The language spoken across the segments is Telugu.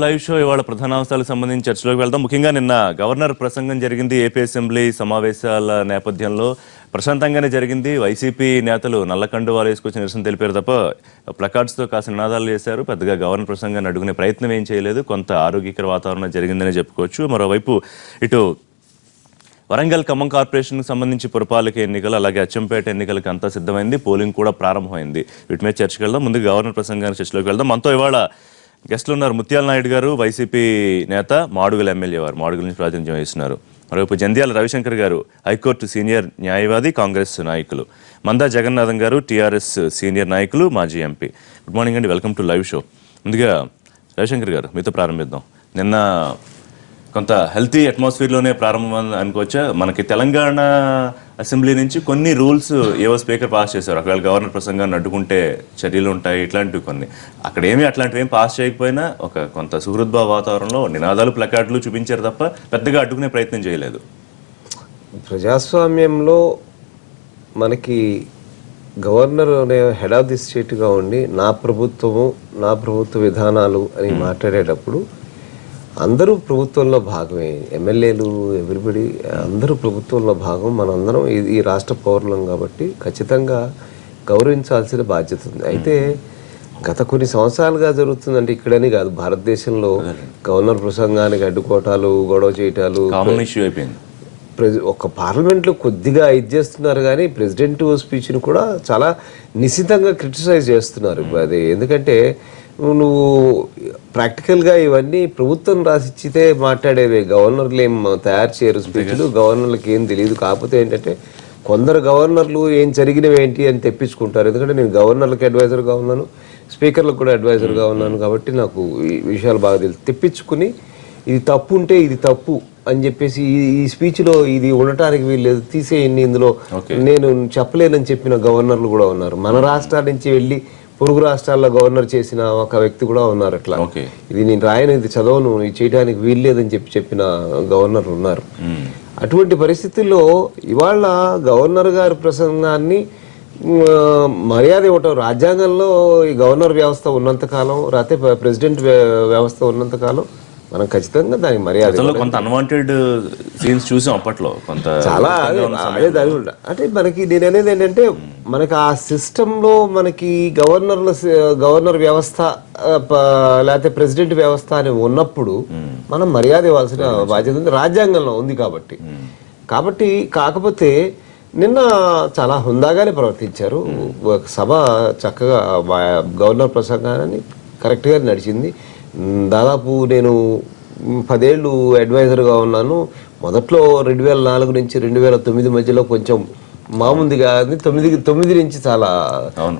లైవ్ షో ఇవాళ ప్రధాన అంశాలకు సంబంధించి చర్చలోకి వెళ్దాం. ముఖ్యంగా నిన్న గవర్నర్ ప్రసంగం జరిగింది. ఏపీ అసెంబ్లీ సమావేశాల నేపథ్యంలో ప్రశాంతంగానే జరిగింది. వైసీపీ నేతలు నల్లకండువాలు వేసుకొచ్చి నిరసన తెలిపారు తప్ప ప్లకార్డ్స్తో కాస్త నినాదాలు చేశారు. పెద్దగా గవర్నర్ ప్రసంగాన్ని అడ్డుకునే ప్రయత్నం ఏం చేయలేదు. కొంత ఆరోగ్యకర వాతావరణం జరిగిందనే చెప్పుకోవచ్చు. మరోవైపు ఇటు వరంగల్ ఖమ్మం కార్పొరేషన్కు సంబంధించి పురపాలిక ఎన్నికలు, అలాగే అచ్చంపేట ఎన్నికలకు అంతా సిద్ధమైంది. పోలింగ్ కూడా ప్రారంభమైంది. వీటి మీద చర్చకు వెళ్దాం. ముందు గవర్నర్ ప్రసంగానికి చర్చలోకి వెళ్దాం. మనతో ఇవాళ గెస్టులు ఉన్నారు. ముత్యాల నాయుడు గారు, వైసీపీ నేత, మాడుగుల ఎమ్మెల్యే వారు, మాడుగుల నుంచి ప్రాతినిధ్యం వహిస్తున్నారు. మరోవైపు జంధ్యాల రవిశంకర్ గారు, హైకోర్టు సీనియర్ న్యాయవాది, కాంగ్రెస్ నాయకులు. మందా జగన్నాథం గారు, టీఆర్ఎస్ సీనియర్ నాయకులు, మాజీ ఎంపీ. గుడ్ మార్నింగ్ అండి, వెల్కమ్ టు లైవ్ షో. ముందుగా రవిశంకర్ గారు, మీతో ప్రారంభిద్దాం. నిన్న కొంత హెల్తీ అట్మాస్ఫియర్లోనే ప్రారంభం అనుకోవచ్చా? మనకి తెలంగాణ అసెంబ్లీ నుంచి కొన్ని రూల్స్ ఏవో స్పీకర్ పాస్ చేశారు. ఒకవేళ గవర్నర్ ప్రసంగాన్ని అడ్డుకుంటే చర్యలు ఉంటాయి, ఇట్లాంటివి కొన్ని. అక్కడ అట్లాంటివి ఏం పాస్ చేయకపోయినా కొంత సుహృద్భావ వాతావరణంలో నినాదాలు, ప్లకార్డులు చూపించారు తప్ప పెద్దగా అడ్డుకునే ప్రయత్నం చేయలేదు. ప్రజాస్వామ్యంలో మనకి గవర్నర్ అనే హెడ్ ఆఫ్ ది స్టేట్గా ఉండి నా ప్రభుత్వ విధానాలు అని మాట్లాడేటప్పుడు అందరూ ప్రభుత్వంలో భాగమే. ఎమ్మెల్యేలు, ఎవ్రీబడి అందరూ ప్రభుత్వంలో భాగం. మనందరం ఈ రాష్ట్ర పౌరులం కాబట్టి ఖచ్చితంగా గౌరవించాల్సిన బాధ్యత ఉంది. అయితే గత కొన్ని సంవత్సరాలుగా జరుగుతుందంటే ఇక్కడని కాదు, భారతదేశంలో గవర్నర్ ప్రసంగానికి అడ్డుకోవటాలు, గొడవ చేయటాలు ఒక పార్లమెంట్లో కొద్దిగా ఇది చేస్తున్నారు. కానీ ప్రెసిడెంట్ స్పీచ్ని కూడా చాలా నిశితంగా క్రిటిసైజ్ చేస్తున్నారు. అది ఎందుకంటే నువ్వు ప్రాక్టికల్గా ఇవన్నీ ప్రభుత్వం రాసిచ్చితే మాట్లాడేవే. గవర్నర్లు ఏం తయారు చేయరు స్పీచ్లు, గవర్నర్లకు ఏం తెలియదు. కాకపోతే ఏంటంటే కొందరు గవర్నర్లు ఏం జరిగినవి ఏంటి అని తెప్పించుకుంటారు. ఎందుకంటే నేను గవర్నర్లకు అడ్వైజర్గా ఉన్నాను, స్పీకర్లకు కూడా అడ్వైజర్గా ఉన్నాను కాబట్టి నాకు ఈ విషయాలు బాగా తెలుసు. తెప్పించుకుని ఇది తప్పు ఉంటే ఇది తప్పు అని చెప్పేసి ఈ స్పీచ్లో ఇది ఉండటానికి వీల్లేదు, తీసేయండి, ఇందులో నేను చెప్పలేనని చెప్పిన గవర్నర్లు కూడా ఉన్నారు. మన రాష్ట్రాల నుంచి వెళ్ళి పొరుగు రాష్ట్రాల్లో గవర్నర్ చేసిన ఒక వ్యక్తి కూడా ఉన్నారు. అట్లా ఇది నేను రాయను, ఇది చదవను, ఇది చేయడానికి వీల్లేదని చెప్పిన గవర్నర్ ఉన్నారు. అటువంటి పరిస్థితుల్లో ఇవాళ గవర్నర్ గారి ప్రసంగాన్ని మర్యాద ఇవ్వటం, రాజ్యాంగంలో ఈ గవర్నర్ వ్యవస్థ ఉన్నంతకాలం, రాతే ప్రెసిడెంట్ వ్యవస్థ ఉన్నంతకాలం మనం ఖచ్చితంగా దానికి మర్యాద. కొంత అన్వాంటెడ్ సీన్స్ చూసాం అప్పట్లో, కొంత చాలా అంటే మనకి నేను అనేది ఏంటంటే మనకి ఆ సిస్టంలో మనకి గవర్నర్ వ్యవస్థ లేకపోతే ప్రెసిడెంట్ వ్యవస్థ అని ఉన్నప్పుడు మనం మర్యాద ఇవ్వాల్సిన బాధ్యత ఉంది, రాజ్యాంగంలో ఉంది కాబట్టి. కాకపోతే నిన్న చాలా హుందాగానే ప్రవర్తించారు. సభ చక్కగా గవర్నర్ ప్రసంగాన్ని కరెక్ట్గా నడిచింది. దాదాపు నేను 10 ఏళ్ళు అడ్వైజర్గా ఉన్నాను. మొదట్లో 2004 నుంచి 2009 మధ్యలో కొంచెం మామూలుగా 9 నుంచి చాలా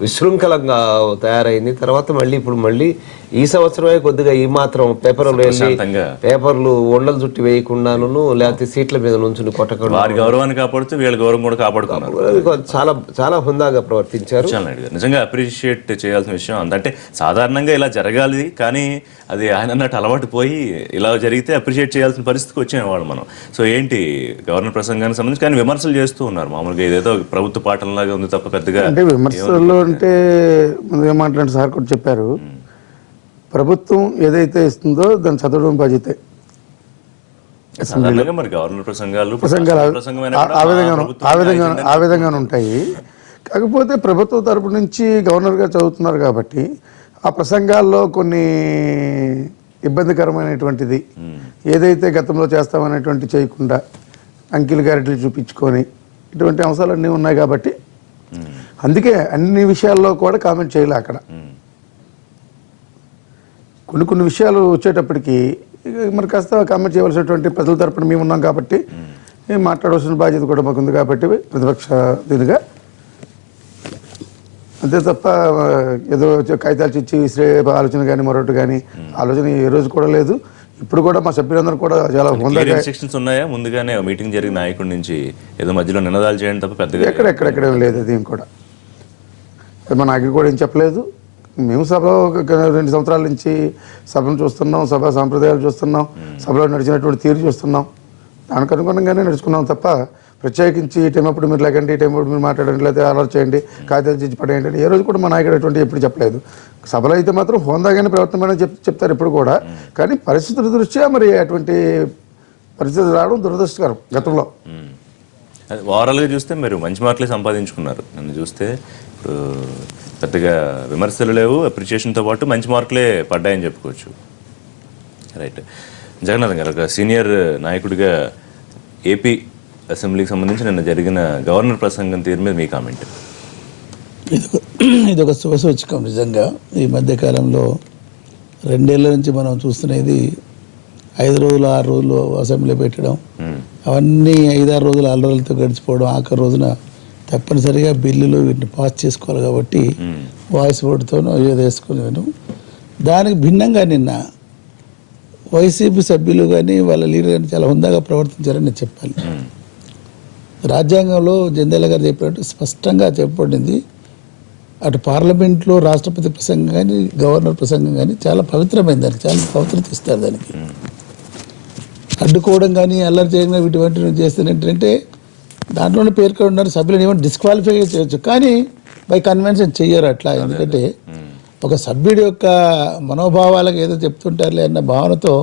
విశృంఖలంగా తయారైంది. తర్వాత ఇప్పుడు మళ్ళీ ఈ సంవత్సరమే కొద్దిగా ఈ మాత్రం పేపర్లు ఉండలు చుట్టి వేయకుండాను, లేకపోతే సీట్ల మీద నుంచి కొట్టకుండా గౌరవాన్ని కాపాడుతూ వీళ్ళ గౌరవం కూడా కాపాడుతున్నారు. చాలా చాలా హుందాగా ప్రవర్తించారు. నిజంగా అప్రిషియేట్ చేయాల్సిన విషయం. అంటే సాధారణంగా ఇలా జరగాలి, కానీ అది ఆయన అన్నట్టు అలవాటు పోయి ఇలా జరిగితే అప్రిషియేట్ చేయాల్సిన పరిస్థితికి వచ్చేవాళ్ళు మనం. సో ఏంటి గవర్నర్ ప్రసంగానికి సంబంధించి కానీ విమర్శలు చేస్తూ ఉన్నారు. మామూలుగా ఇదేదో ప్రభుత్వ పాఠంలాగా ఉంది తప్ప పెద్దగా అంటే విమర్శలు అంటే ముందుగా మాట్లాడిన సార్ కూడా చెప్పారు, ప్రభుత్వం ఏదైతే ఇస్తుందో దాన్ని చదవడం బాధ్యత. మరి గవర్నర్ ప్రసంగాలు ఆ విధంగానే ఉంటాయి. కాకపోతే ప్రభుత్వం తరపు నుంచి గవర్నర్ గారు చదువుతున్నారు కాబట్టి ఆ ప్రసంగాల్లో కొన్ని ఇబ్బందికరమైనటువంటిది ఏదైతే గతంలో చేస్తామనేటువంటి చేయకుండా అంకిల్ గ్యారెంటీలు చూపించుకొని ఇటువంటి అంశాలన్నీ ఉన్నాయి కాబట్టి అందుకే అన్ని విషయాల్లో కూడా కామెంట్ చేయలే. అక్కడ కొన్ని విషయాలు వచ్చేటప్పటికి మరి కాస్త కామెంట్ చేయవలసినటువంటి ప్రజల తరపున మేము ఉన్నాం కాబట్టి మాట్లాడవలసిన బాధ్యత కూడా మాకు ఉంది కాబట్టి ప్రతిపక్ష దీనిగా, అంతే తప్ప ఏదో కాగితాలు చిచ్చి విసిరే ఆలోచన కానీ మరొకటి కానీ ఆలోచన ఏ రోజు కూడా లేదు. ఇప్పుడు కూడా మా సభ్యులందరూ కూడా చాలా ఉన్నాయా? ముందుగానే మీటింగ్ జరిగిన నాయకుడి నుంచి ఏదో మధ్యలో నినాదాలు చేయండి తప్ప పెద్దగా ఎక్కడెక్కడ లేదు. అది కూడా మా నాయకుడు కూడా ఏం చెప్పలేదు. మేము సభలో 2 సంవత్సరాల నుంచి సభను చూస్తున్నాం, సభ సాంప్రదాయాలు చూస్తున్నాం, సభలో నడిచినటువంటి తీరు చూస్తున్నాం, దానికి అనుగుణంగానే నడుచుకున్నాం తప్ప ప్రత్యేకించి ఈ టైం అప్పుడు మీరు లేకండి, ఈ టైం అప్పుడు మీరు మాట్లాడండి, లేకపోతే అలర్ట్ చేయండి, కాగితాలు చేసి పడేయండి అని ఏ రోజు కూడా మా నాయకుడు అటువంటి ఎప్పుడు చెప్పలేదు. సభలో అయితే మాత్రం హోందాగానే ప్రవర్తన చెప్తారు ఇప్పుడు కూడా. కానీ పరిస్థితుల దృష్ట్యా మరి అటువంటి పరిస్థితులు రావడం దురదృష్టకరం గతంలో. ఓవరాల్గా చూస్తే మీరు మంచి మార్కులే సంపాదించుకున్నారు. నన్ను చూస్తే ఇప్పుడు పెద్దగా విమర్శలు లేవు, అప్రిషియేషన్తో పాటు మంచి మార్కులే పడ్డాయని చెప్పుకోవచ్చు. రైట్. జగన్నాథం గారు, ఒక సీనియర్ నాయకుడిగా ఏపీ అసెంబ్లీకి సంబంధించి నిన్న జరిగిన గవర్నర్ ప్రసంగం తీరు మీద మీ కామెంట్. ఇది ఒక శుభసూచకం. నిజంగా ఈ మధ్యకాలంలో 2 ఏళ్ల నుంచి మనం చూస్తున్నది 5 రోజులు 6 రోజులు అసెంబ్లీ పెట్టడం, అవన్నీ 5-6 రోజులు అల్లర్లతో గడిచిపోవడం, ఆఖరి రోజున తప్పనిసరిగా బిల్లులు వీటిని పాస్ చేసుకోవాలి కాబట్టి వాయిస్ ఓటుతోనో ఏదో వేసుకుని, దానికి భిన్నంగా నిన్న వైసీపీ సభ్యులు కానీ వాళ్ళ లీడర్ కానీ చాలా హుందాగా ప్రవర్తించారని నేను చెప్పాలి. రాజ్యాంగంలో జంధ్యాల గారు చెప్పినట్టు స్పష్టంగా చెప్పబడింది, అటు పార్లమెంట్లో రాష్ట్రపతి ప్రసంగం కానీ గవర్నర్ ప్రసంగం కానీ చాలా పవిత్రమైంది, దానికి చాలా పవిత్రత ఇస్తారు. దానికి అడ్డుకోవడం కానీ అల్లరి చేయడం ఇటువంటి చేస్తున్నట్టు దాంట్లోనే పేర్కొని ఉన్నారు. సభ్యులను ఏమైనా డిస్క్వాలిఫై చేయొచ్చు, కానీ బై కన్వెన్షన్ చెయ్యరు అట్లా. ఎందుకంటే ఒక సభ్యుడి యొక్క మనోభావాలకు ఏదో చెప్తుంటారులే అన్న భావనతో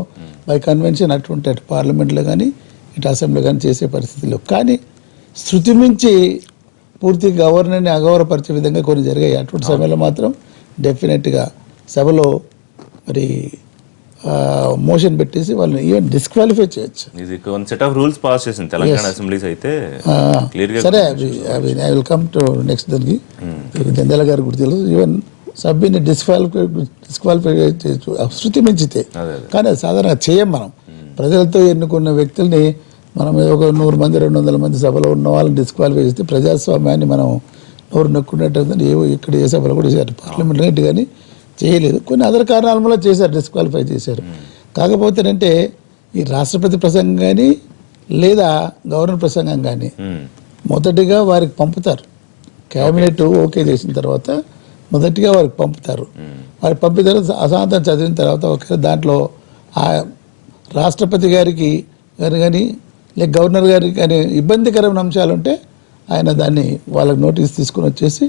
బై కన్వెన్షన్ అటువంటి అటు పార్లమెంట్లో కానీ ఇటు అసెంబ్లీలో కానీ చేసే పరిస్థితుల్లో, కానీ శృతి మించి పూర్తి గవర్నర్ని అగౌరవపరిచే విధంగా కొన్ని జరిగాయి. అటువంటి సమయంలో మాత్రం డెఫినెట్గా సభలో మరి మోషన్ పెట్టేసి వాళ్ళని ఈవెన్ డిస్క్వాలిఫై చేయొచ్చు. ఇది one set of rules pass చేసింది తెలంగాణ అసెంబ్లీస్ అయితే క్లియర్గా. సరే, అవి I will come to next. దానికి జంధ్యాల గారు గుర్తు తెలుసు, ఈవెన్ సభ్యుని డిస్క్వాలిఫై చేయొచ్చు శృతి మించితే. కానీ అది సాధారణంగా చేయం. మనం ప్రజలతో ఎన్నుకున్న వ్యక్తుల్ని మనం ఒక 100 మంది 200 మంది సభలో ఉన్న వాళ్ళని డిస్క్వాలిఫై చేస్తే ప్రజాస్వామ్యాన్ని మనం నోరు నొక్కున్నట్టు ఇక్కడ ఏ సభలో కూడా చేశారు. పార్లమెంట్ రేట్ కానీ చేయలేదు, కొన్ని అదర్ కారణాల వల్ల చేశారు, డిస్క్వాలిఫై చేశారు. కాకపోతే అంటే ఈ రాష్ట్రపతి ప్రసంగం కానీ లేదా గవర్నర్ ప్రసంగం కానీ మొదటిగా వారికి పంపుతారు. క్యాబినెట్ ఓకే చేసిన తర్వాత మొదటిగా వారికి పంపుతారు. వారికి పంపిన తర్వాత అసాంతం చదివిన తర్వాత ఒకవేళ దాంట్లో ఆ రాష్ట్రపతి గారికి కానీ లేక గవర్నర్ గారికి కానీ ఇబ్బందికరమైన అంశాలు ఉంటే ఆయన దాన్ని వాళ్ళకి నోటీస్ తీసుకుని వచ్చేసి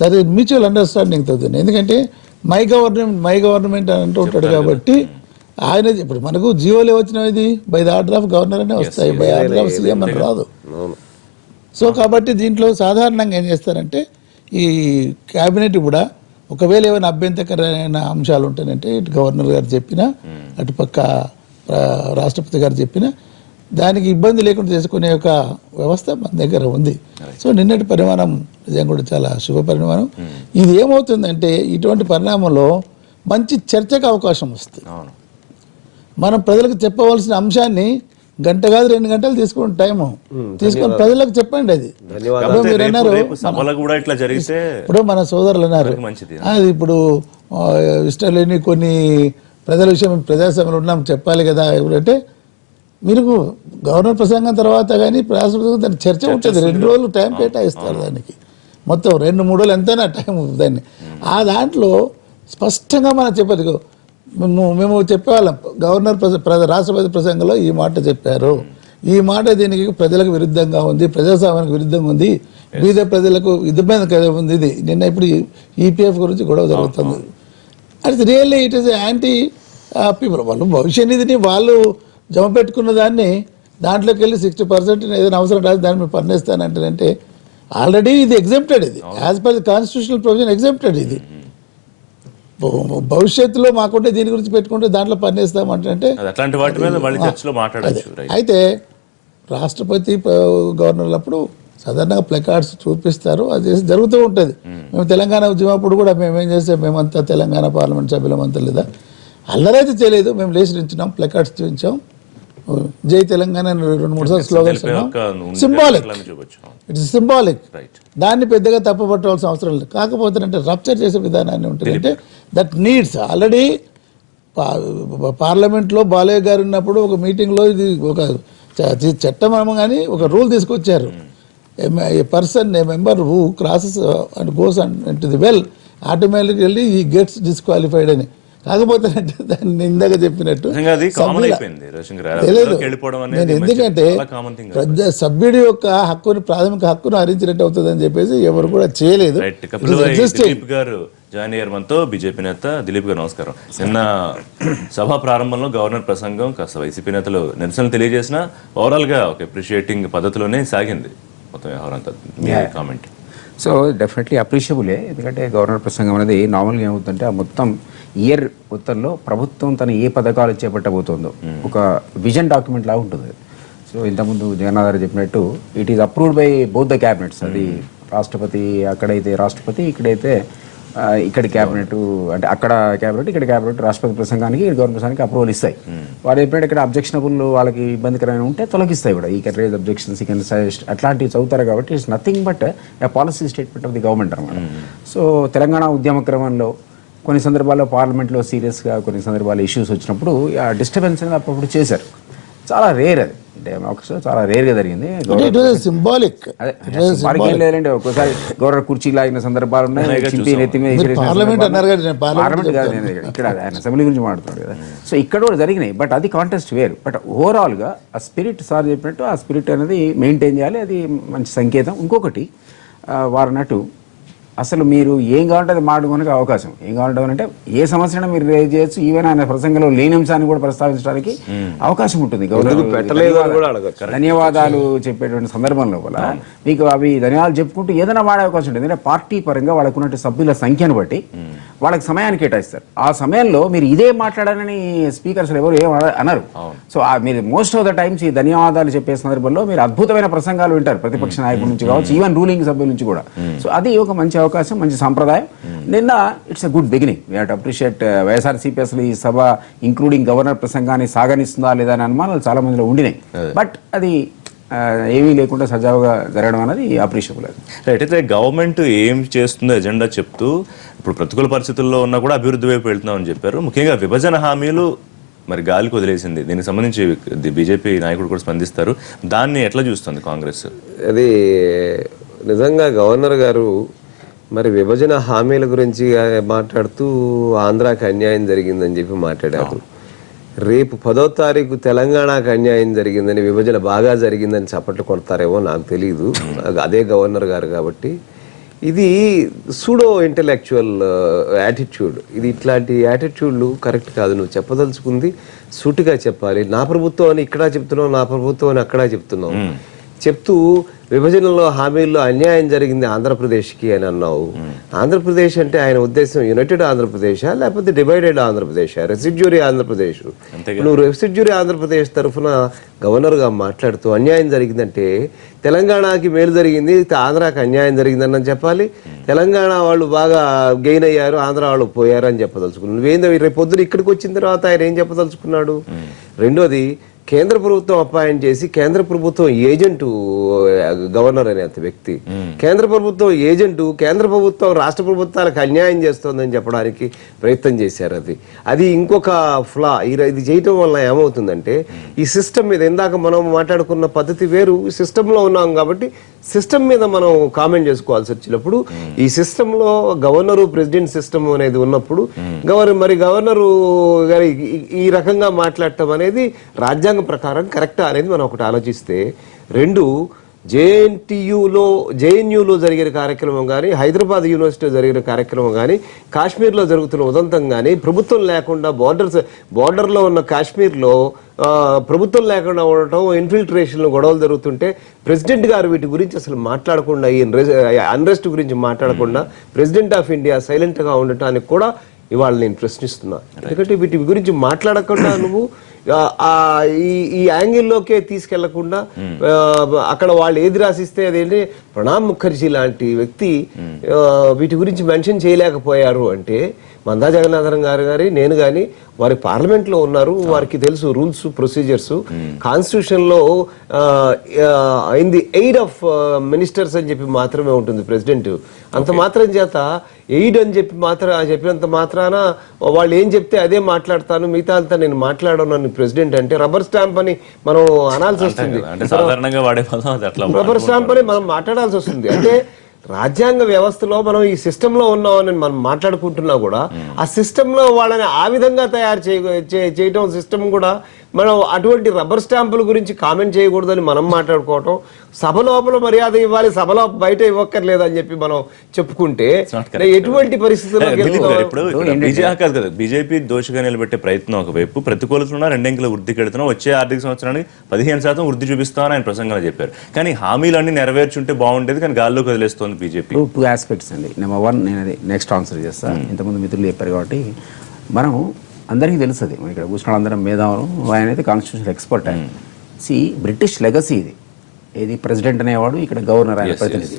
సరే మ్యూచువల్ అండర్స్టాండింగ్ అవుతుంది. ఎందుకంటే మై గవర్నమెంట్ అని అంటూ ఉంటాడు కాబట్టి ఆయన ఇప్పుడు మనకు జీవోలు వచ్చినది by the order of governor అనే వస్తాయి, బై ఆర్డర్ ఆఫ్ సీఎం అని రాదు. సో కాబట్టి దీంట్లో సాధారణంగా ఏం చేస్తారంటే ఈ క్యాబినెట్ కూడా ఒకవేళ ఏమైనా అభ్యంతరకరమైన అంశాలు ఉంటాయంటే ఇటు గవర్నర్ గారు చెప్పినా అటుపక్క రాష్ట్రపతి గారు చెప్పినా దానికి ఇబ్బంది లేకుండా చేసుకునే ఒక వ్యవస్థ మన దగ్గర ఉంది. సో నిన్నటి పరిమాణం నిజంగా కూడా చాలా శుభ పరిమాణం. ఇది ఏమవుతుందంటే ఇటువంటి పరిణామంలో మంచి చర్చకు అవకాశం వస్తుంది. మనం ప్రజలకు చెప్పవలసిన అంశాన్ని గంట కాదు 2 గంటలు తీసుకుని టైము తీసుకొని ప్రజలకు చెప్పండి. అది మీరు అన్నారు ఇప్పుడు మన సోదరులు అన్నారు అది ఇప్పుడు ఇష్టం లేని కొన్ని ప్రజల విషయం ప్రజాస్వామ్యంలో ఉన్నాం చెప్పాలి కదా. ఎప్పుడంటే మీరు గవర్నర్ ప్రసంగం తర్వాత కానీ రాష్ట్రపతి దానికి చర్చ ఉంటుంది, 2 రోజులు టైం కేటాయిస్తారు దానికి, మొత్తం 2-3 రోజులు ఎంతైనా టైం దాన్ని. ఆ దాంట్లో స్పష్టంగా మనం చెప్పదు. మేము చెప్పేవాళ్ళం గవర్నర్ రాష్ట్రపతి ప్రసంగంలో ఈ మాట చెప్పారు, ఈ మాట దీనికి ప్రజలకు విరుద్ధంగా ఉంది, ప్రజాస్వామ్యానికి విరుద్ధంగా ఉంది, బీద ప్రజలకు విరుద్ధంగా ఉంది. ఇది నిన్న ఇప్పుడు ఈపీఎఫ్ గురించి గొడవ జరుగుతుంది. అది really it is anti people. వాళ్ళు భవిష్య నిధిని వాళ్ళు జమ పెట్టుకున్న దాన్ని దాంట్లోకి వెళ్ళి 60% ఏదైనా అవసరం రాదు దాన్ని మీరు పన్నేస్తానంటే ఆల్రెడీ ఇది ఎగ్జెంప్టెడ్. ఇది as per the constitutional provision exempted. ఇది భవిష్యత్తులో మాకుంటే దీని గురించి పెట్టుకుంటే దాంట్లో పన్నేస్తామంటే అయితే రాష్ట్రపతి గవర్నర్లప్పుడు సాధారణంగా ప్లకార్డ్స్ చూపిస్తారు, అది జరుగుతూ ఉంటుంది. మేము తెలంగాణ ఉద్యమప్పుడు కూడా మేమేం చేస్తాం, మేమంతా తెలంగాణ పార్లమెంట్ సభ్యులమంతా లేదా అల్లరైతే చేయలేదు, మేము లేచి నించున్నాం, ప్లకార్డ్స్ చూపించాం, జై తెలంగాణ 2-3 సార్లు స్లోగన్స్ సింబాలిక్. It's symbolic. దాన్ని పెద్దగా తప్పుపట్టవలసిన అవసరం లేదు. కాకపోతే అంటే రప్చర్ చేసే విధానాన్ని ఉంటుంది. అంటే దట్ నీడ్స్ ఆల్రెడీ పార్లమెంట్లో బాలయ్య గారు ఉన్నప్పుడు ఒక మీటింగ్లో ఇది ఒక చట్టం కానీ ఒక రూల్ తీసుకొచ్చారు. A person a member who crosses and goes and to the well automatically he gets disqualified అని. కాకపోతే అంటే దాన్ని ఇందాక చెప్పినట్టు నిజంగా అది కామన్ సభ్యుల- అయిపోయింది రవిశంకర్ తెలియదు. అభివృద్ధిలోకి వెళ్ళిపోవడం నేను అనేది ఎందుకంటే కామన్ థింగ్. సభ్యుడి యొక్క హక్కుని ప్రాథమిక హక్కును హరించినట్టు అవుతుందని చెప్పేసి ఎవరు కూడా చేయలేదు. Right. It Kapil is Bhai, existing. Dilip గారు జాయిన్ అయ్యారు మనతో. బీజేపీ నేత దిలీప్ గారు నమస్కారం. నిన్న సభ ప్రారంభంలో గవర్నర్ ప్రసంగం కాస్త వైసీపీ నేతలు నిరసనలు తెలియజేసిన ఓవరాల్ గా ఒక అప్రిషియేటింగ్ పద్ధతిలోనే సాగింది మొత్తం వ్యవహారం అంతా. మీ కామెంట్. సో డెఫినెట్లీ అప్రిషియబులే. ఎందుకంటే గవర్నర్ ప్రసంగం అనేది నార్మల్గా ఏమవుతుందంటే ఆ మొత్తం ఇయర్ మొత్తంలో ప్రభుత్వం తన ఏ పథకాలు చేపట్టబోతుందో ఒక విజన్ డాక్యుమెంట్ లాగా ఉంటుంది. సో ఇంతకుముందు జగన్నాథ్ గారు చెప్పినట్టు it is approved by both the cabinets. అది రాష్ట్రపతి, అక్కడైతే రాష్ట్రపతి, ఇక్కడైతే ఇక్కడ క్యాబినెట్, అంటే అక్కడ క్యాబినెట్, ఇక్కడ క్యాబినెట్ రాష్ట్రపతి ప్రసంగానికి గవర్నర్ ప్రసంగానికి అప్రూవల్ ఇస్తాయి. వాళ్ళు చెప్పినట్టు ఇక్కడ అబ్జెక్షనబుల్ వాళ్ళకి ఇబ్బందికరమైన ఉంటే తొలగిస్తాయి కూడా. ఈ కెన్ రేజ్ అబ్జెక్షన్స్, ఈ కెన్ సజెస్ట్, అట్లాంటివి చదువుతారు. కాబట్టి it's nothing but a policy statement of the government అనమాట. సో తెలంగాణ ఉద్యమ క్రమంలో కొన్ని సందర్భాల్లో పార్లమెంట్లో సీరియస్గా కొన్ని సందర్భాల్లో ఇష్యూస్ వచ్చినప్పుడు ఆ డిస్టర్బెన్స్ అనేది అప్పుడు చేశారు. చాలా రేర్ అది, డెమోక్రసీలో చాలా రేర్గా జరిగింది. సింబాలిక్. అదే వారికి ఏం లేదండి, ఒక్కోసారి గవర్నర్ కుర్చీ లాగిన సందర్భాలు ఉన్నాయి, చింపి నెత్తి మీద విసిరేసిన పార్లమెంట్ సందర్భాలు. అన్నారు కదా, నేను పార్లమెంట్ కాదు, నేను ఇక్కడ ఆయన అసెంబ్లీ గురించి మాట్లాడుతున్నాడు కదా. సో ఇక్కడ కూడా జరిగినాయి, బట్ అది కాంటెస్ట్ వేరు. బట్ ఓవరాల్గా ఆ స్పిరిట్ సార్ చెప్పినట్టు ఆ స్పిరిట్ అనేది మెయింటైన్ చేయాలి, అది మంచి సంకేతం. ఇంకొకటి వారు అన్నట్టు అసలు మీరు ఏం కావాలంటే అది మాట్లాడుకోవడానికి అవకాశం, ఏం కావాలంటే అంటే ఏ సమస్యను మీరు రేజ్ చేయొచ్చు. ఈవెన్ ఆయన ప్రసంగంలో లేని అంశాన్ని కూడా ప్రస్తావించడానికి అవకాశం ఉంటుంది. ధన్యవాదాలు చెప్పేటువంటి సందర్భంలో కూడా మీకు అవి ధన్యవాదాలు చెప్పుకుంటూ ఏదైనా వాడే అవకాశం ఉంటుంది. ఎందుకంటే పార్టీ పరంగా వాళ్ళకు ఉన్నటువంటి సభ్యుల సంఖ్యను బట్టి వాళ్ళకి సమయాన్ని కేటాయిస్తారు. ఆ సమయంలో మీరు ఇదే మాట్లాడాలని స్పీకర్స్ ఎవరు ఏం అనరు. సో మీరు మోస్ట్ ఆఫ్ ద టైమ్స్ ఈ ధన్యవాదాలు చెప్పే సందర్భంలో మీరు అద్భుతమైన ప్రసంగాలు వింటారు, ప్రతిపక్ష నాయకుల నుంచి కావచ్చు, ఈవెన్ రూలింగ్ సభ్యుల నుంచి కూడా. సో అది ఒక మంచి అవకాశం, మంచి సంప్రదాయం. నిన్న it's a good beginning. We have to appreciate YSRCP. అసలు ఈ సభ ఇంక్లూడింగ్ గవర్నర్ ప్రసంగాన్ని సాగనిస్తుందా లేదా అనే అనుమానాలు చాలా మందిలో ఉండినాయి. బట్ అది ఏమీ లేకుండా సజావుగా జరగడం అనేది అప్రిషియబుల్. రైట్. అయితే గవర్నమెంట్ ఏం చేస్తుందో ఎజెండా చెప్తూ ఇప్పుడు ప్రతికూల పరిస్థితుల్లో ఉన్నా కూడా అభివృద్ధి వైపు వెళ్తున్నామని చెప్పారు. ముఖ్యంగా విభజన హామీలు మరి గాలికి వదిలేసింది. దీనికి సంబంధించి బీజేపీ నాయకుడు కూడా స్పందిస్తారు. దాన్ని ఎట్లా చూస్తుంది కాంగ్రెస్? అది నిజంగా గవర్నర్ గారు మరి విభజన హామీల గురించి మాట్లాడుతూ ఆంధ్రాకి అన్యాయం జరిగిందని చెప్పి మాట్లాడారు. రేపు 10వ తారీఖు తెలంగాణకు అన్యాయం జరిగిందని, విభజన బాగా జరిగిందని చప్పట్లు కొడతారేమో నాకు తెలియదు, అదే గవర్నర్ గారు కాబట్టి. ఇది సూడో ఇంటలెక్చువల్ యాటిట్యూడ్. ఇది ఇట్లాంటి యాటిట్యూడ్లు కరెక్ట్ కాదు. నువ్వు చెప్పదలుచుకుంది సూటిగా చెప్పాలి. నా ప్రభుత్వం అని ఇక్కడ చెప్తున్నావు, నా ప్రభుత్వం అని అక్కడ చెప్తున్నావు. చెప్తూ విభజనలో హామీల్లో అన్యాయం జరిగింది ఆంధ్రప్రదేశ్కి అని అన్నావు. ఆంధ్రప్రదేశ్ అంటే ఆయన ఉద్దేశం యునైటెడ్ ఆంధ్రప్రదేశా లేకపోతే డివైడెడ్ ఆంధ్రప్రదేశా, రెసిడ్యూరీ ఆంధ్రప్రదేశ్? నువ్వు రెసిడ్యూరీ ఆంధ్రప్రదేశ్ తరఫున గవర్నర్గా మాట్లాడుతూ అన్యాయం జరిగిందంటే తెలంగాణకి మేలు జరిగింది, ఆంధ్రాకి అన్యాయం జరిగిందని చెప్పాలి. తెలంగాణ వాళ్ళు బాగా గెయిన్ అయ్యారు, ఆంధ్ర వాళ్ళు పోయారు అని చెప్పదలుచుకున్నాడు. నువ్వేందో రేపు పొద్దున ఇక్కడికి వచ్చిన తర్వాత ఆయన ఏం చెప్పదలుచుకున్నాడు? రెండోది, కేంద్ర ప్రభుత్వం అపాయింట్ చేసి కేంద్ర ప్రభుత్వం ఏజెంటు గవర్నర్ అనే వ్యక్తి, కేంద్ర ప్రభుత్వం ఏజెంటు కేంద్ర ప్రభుత్వం రాష్ట్ర ప్రభుత్వాలకు అన్యాయం చేస్తోందని చెప్పడానికి ప్రయత్నం చేశారు. అది ఇంకొక ఫ్లా. ఇది చేయటం వల్ల ఏమవుతుందంటే ఈ సిస్టమ్ మీద ఇందాక మనం మాట్లాడుకున్న పద్ధతి వేరు. ఈ సిస్టంలో ఉన్నాం కాబట్టి సిస్టమ్ మీద మనం కామెంట్ చేసుకోవాల్సి వచ్చినప్పుడు ఈ సిస్టంలో గవర్నరు ప్రెసిడెంట్ సిస్టమ్ అనేది ఉన్నప్పుడు గవర్నరు గారి ఈ రకంగా మాట్లాడటం అనేది రాజ్యాంగ ప్రకారం కరెక్టా అనేది మనం ఒకటి ఆలోచిస్తే. రెండు, జేఎన్యూలో జరిగిన కార్యక్రమం కానీ, హైదరాబాద్ యూనివర్సిటీలో జరిగిన కార్యక్రమం కానీ, కాశ్మీర్లో జరుగుతున్న ఉదంతం కానీ, ప్రభుత్వం లేకుండా బోర్డర్లో ఉన్న కాశ్మీర్లో ప్రభుత్వం లేకుండా ఉండటం, ఇన్ఫిల్ట్రేషన్లు గొడవలు జరుగుతుంటే ప్రెసిడెంట్ గారు వీటి గురించి అసలు మాట్లాడకుండా, ఈ అన్రెస్ట్ గురించి మాట్లాడకుండా ప్రెసిడెంట్ ఆఫ్ ఇండియా సైలెంట్గా ఉండటానికి కూడా ఇవాళ నేను ప్రశ్నిస్తున్నా. ఎందుకంటే వీటి గురించి మాట్లాడకుండా నువ్వు ఈ యాంగిల్లోకే తీసుకెళ్లకుండా అక్కడ వాళ్ళు ఏది రాసిస్తే అదేంటి ప్రణబ్ ముఖర్జీ లాంటి వ్యక్తి వీటి గురించి మెన్షన్ చేయలేకపోయారు అంటే మందా జగన్నాథన్ గారు నేను కానీ వారి పార్లమెంట్లో ఉన్నారు, వారికి తెలుసు రూల్స్ ప్రొసీజర్స్. కాన్స్టిట్యూషన్లో in the aid of ministers అని చెప్పి మాత్రమే ఉంటుంది ప్రెసిడెంట్. అంత మాత్రం చేత ఎయిడ్ అని చెప్పినంత మాత్రాన వాళ్ళు ఏం చెప్తే అదే మాట్లాడతాను, మిగతా అంతా నేను మాట్లాడను ప్రెసిడెంట్ అంటే రబ్బర్ స్టాంప్ అని మనం అనాల్సి వస్తుంది. రబ్బర్ స్టాంప్ అని మనం మాట్లాడాల్సి వస్తుంది. అంటే రాజ్యాంగ వ్యవస్థలో మనం ఈ సిస్టంలో ఉన్నామని మనం మాట్లాడుకుంటున్నా కూడా ఆ సిస్టంలో వాళ్ళని ఆ విధంగా తయారు చేయడం సిస్టమ్ కూడా మనం అటువంటి రబ్బర్ స్టాంపుల గురించి కామెంట్ చేయకూడదని మనం మాట్లాడుకోవటం, సభ లోపల మర్యాద ఇవ్వాలి, సభలో బయట ఇవ్వక్కర్లేదు అని చెప్పి మనం చెప్పుకుంటే ఎటువంటి పరిస్థితుల్లో బీజేపీ దోషిగా నిలబెట్టే ప్రయత్నం ఒకవైపు, ప్రతికూలతలు రెండంకెల వృద్ధికి వెళ్తున్నాం, వచ్చే ఆర్థిక సంవత్సరానికి 15% వృద్ధి చూపిస్తామని ఆయన ప్రసంగంలో చెప్పారు. కానీ హామీలన్నీ నెరవేర్చుంటే బాగుండేది, కానీ గాల్లోకి వదిలేస్తోంది బీజేపీ. టూ ఆస్పెక్ట్స్ అండి. నెంబర్ వన్, నేను అది నెక్స్ట్ ఆన్సర్ చేస్తాను. ఇంతకుముందు మిత్రులు చెప్పారు కాబట్టి మనం అందరికీ తెలుస్తుంది, మనం ఇక్కడ కూర్చున్న అందరం మేధావులు, ఆయన అయితే కాన్స్టిట్యూషన్ ఎక్స్పర్ట్. ఆయన బ్రిటిష్ లెగసీ ఇది. ఏది ప్రెసిడెంట్ అనేవాడు, ఇక్కడ గవర్నర్ ఆయన ప్రతినిధి.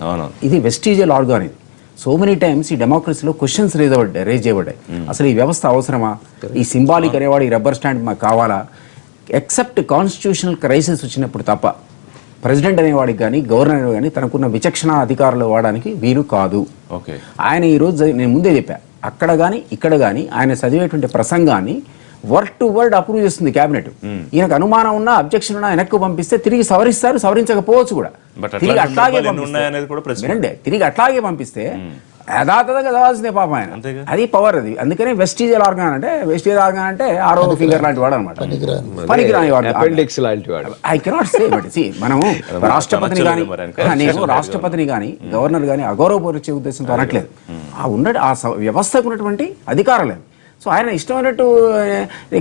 ఇది వెస్టీజియల్ ఆర్గాన్. ఇది సో మెనీ టైమ్స్ ఈ డెమోక్రసీలో క్వశ్చన్స్ రేజ్ చేయబడ్డాయి. అసలు ఈ వ్యవస్థ అవసరమా, ఈ సింబాలిక్ అనేవాడు, ఈ రబ్బర్ స్టాండ్ మాకు కావాలా? ఎక్సెప్ట్ కాన్స్టిట్యూషనల్ క్రైసిస్ వచ్చినప్పుడు తప్ప ప్రెసిడెంట్ అనేవాడికి కానీ గవర్నర్ కానీ తనకున్న విచక్షణ అధికారులు వాడడానికి వీలు కాదు. ఆయన ఈరోజు నేను ముందే చెప్పా, అక్కడ కానీ ఇక్కడ కానీ ఆయన చదివేటువంటి ప్రసంగాన్ని వర్డ్ టు వర్డ్ అప్రూవ్ చేస్తుంది క్యాబినెట్. ఈయనకు అనుమానం ఉన్నా, అబ్జెక్షన్ ఉన్నా వెనక్కు పంపిస్తే తిరిగి సవరిస్తారు, సవరించకపోవచ్చు కూడా. తిరిగి అట్లాగే పంపిస్తే యథాతథంగా చదవాల్సిందే పాపం ఆయన. అది పవర్. అది అందుకనే వెస్టీజియల్ ఆర్గాన్ అంటే ఆరో ఫింగర్ లాంటి వాడు అనమాట, పనికిరాని వాడు. ఐ కెనాట్ సే, బట్ మనము రాష్ట్రపతిని కానీ గవర్నర్ కానీ అగౌరవపరిచే ఉద్దేశంతో అనట్లేదు. ఆ వ్యవస్థకు ఉన్నటువంటి అధికారం లేదు. సో ఆయన ఇష్టమైనట్టు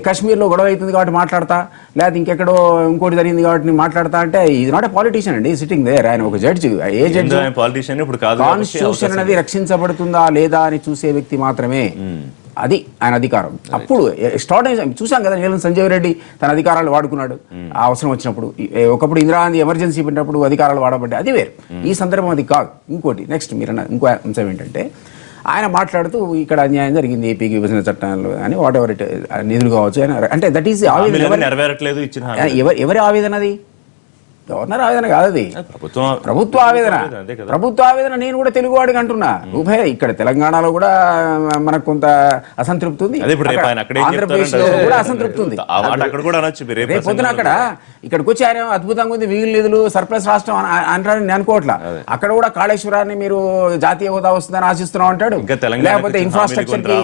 కాశ్మీర్లో గొడవ అవుతుంది కాబట్టి మాట్లాడతా, లేదా ఇంకెక్కడో ఇంకోటి జరిగింది కాబట్టి మాట్లాడతా అంటే ఇది నాట్ ఎ పాలిటీషియన్ అండి సిట్టింగ్ దేర్. ఆయన ఒక జడ్జి. ఏ జడ్జి కాన్స్టిట్యూషన్ అనేది రక్షించబడుతుందా లేదా అని చూసే వ్యక్తి మాత్రమే. అది ఆయన అధికారం. అప్పుడు స్టార్ట్ చూసాం కదా, నీలం సంజయ్ రెడ్డి తన అధికారాలు వాడుకున్నాడు ఆ అవసరం వచ్చినప్పుడు. ఒకప్పుడు ఇందిరాగాంధీ ఎమర్జెన్సీ పెట్టినప్పుడు అధికారాలు వాడబడ్డాయి, అది వేరు. ఈ సందర్భం అది కాదు. ఇంకోటి నెక్స్ట్ మీరు ఇంకో అంశం ఏంటంటే, ఆయన మాట్లాడుతూ ఇక్కడ అన్యాయం జరిగింది ఏపీకి విభజన చట్టాలు అని వాట్ ఎవర్ నిధులు కావచ్చు అంటే దట్ ఈస్ ఎవరి ఆవేదన? అది గవర్నర్ ఆవేదన కాదు, అది ప్రభుత్వ ఆవేదన. ప్రభుత్వ ఆవేదన నేను కూడా తెలుగువాడికి అంటున్నా. ఉభయ ఇక్కడ తెలంగాణలో కూడా మనకు కొంత అసంతృప్తి ఉంది, ఆంధ్రప్రదేశ్ లో కూడా అసంతృప్తి ఉంది. రేపు పొద్దున అక్కడ ఇక్కడికి వచ్చి ఆయన అద్భుతంగా ఉంది, మిగిలిన నిధులు సర్ప్లస్ రాష్ట్రం అంటారని నేను అనుకోవట్లా. అక్కడ కూడా కాళేశ్వరాన్ని మీరు జాతీయ హోదా వస్తుందని ఆశిస్తున్నాం అంటాడు, లేకపోతే ఇన్ఫ్రాస్ట్రక్చర్ కి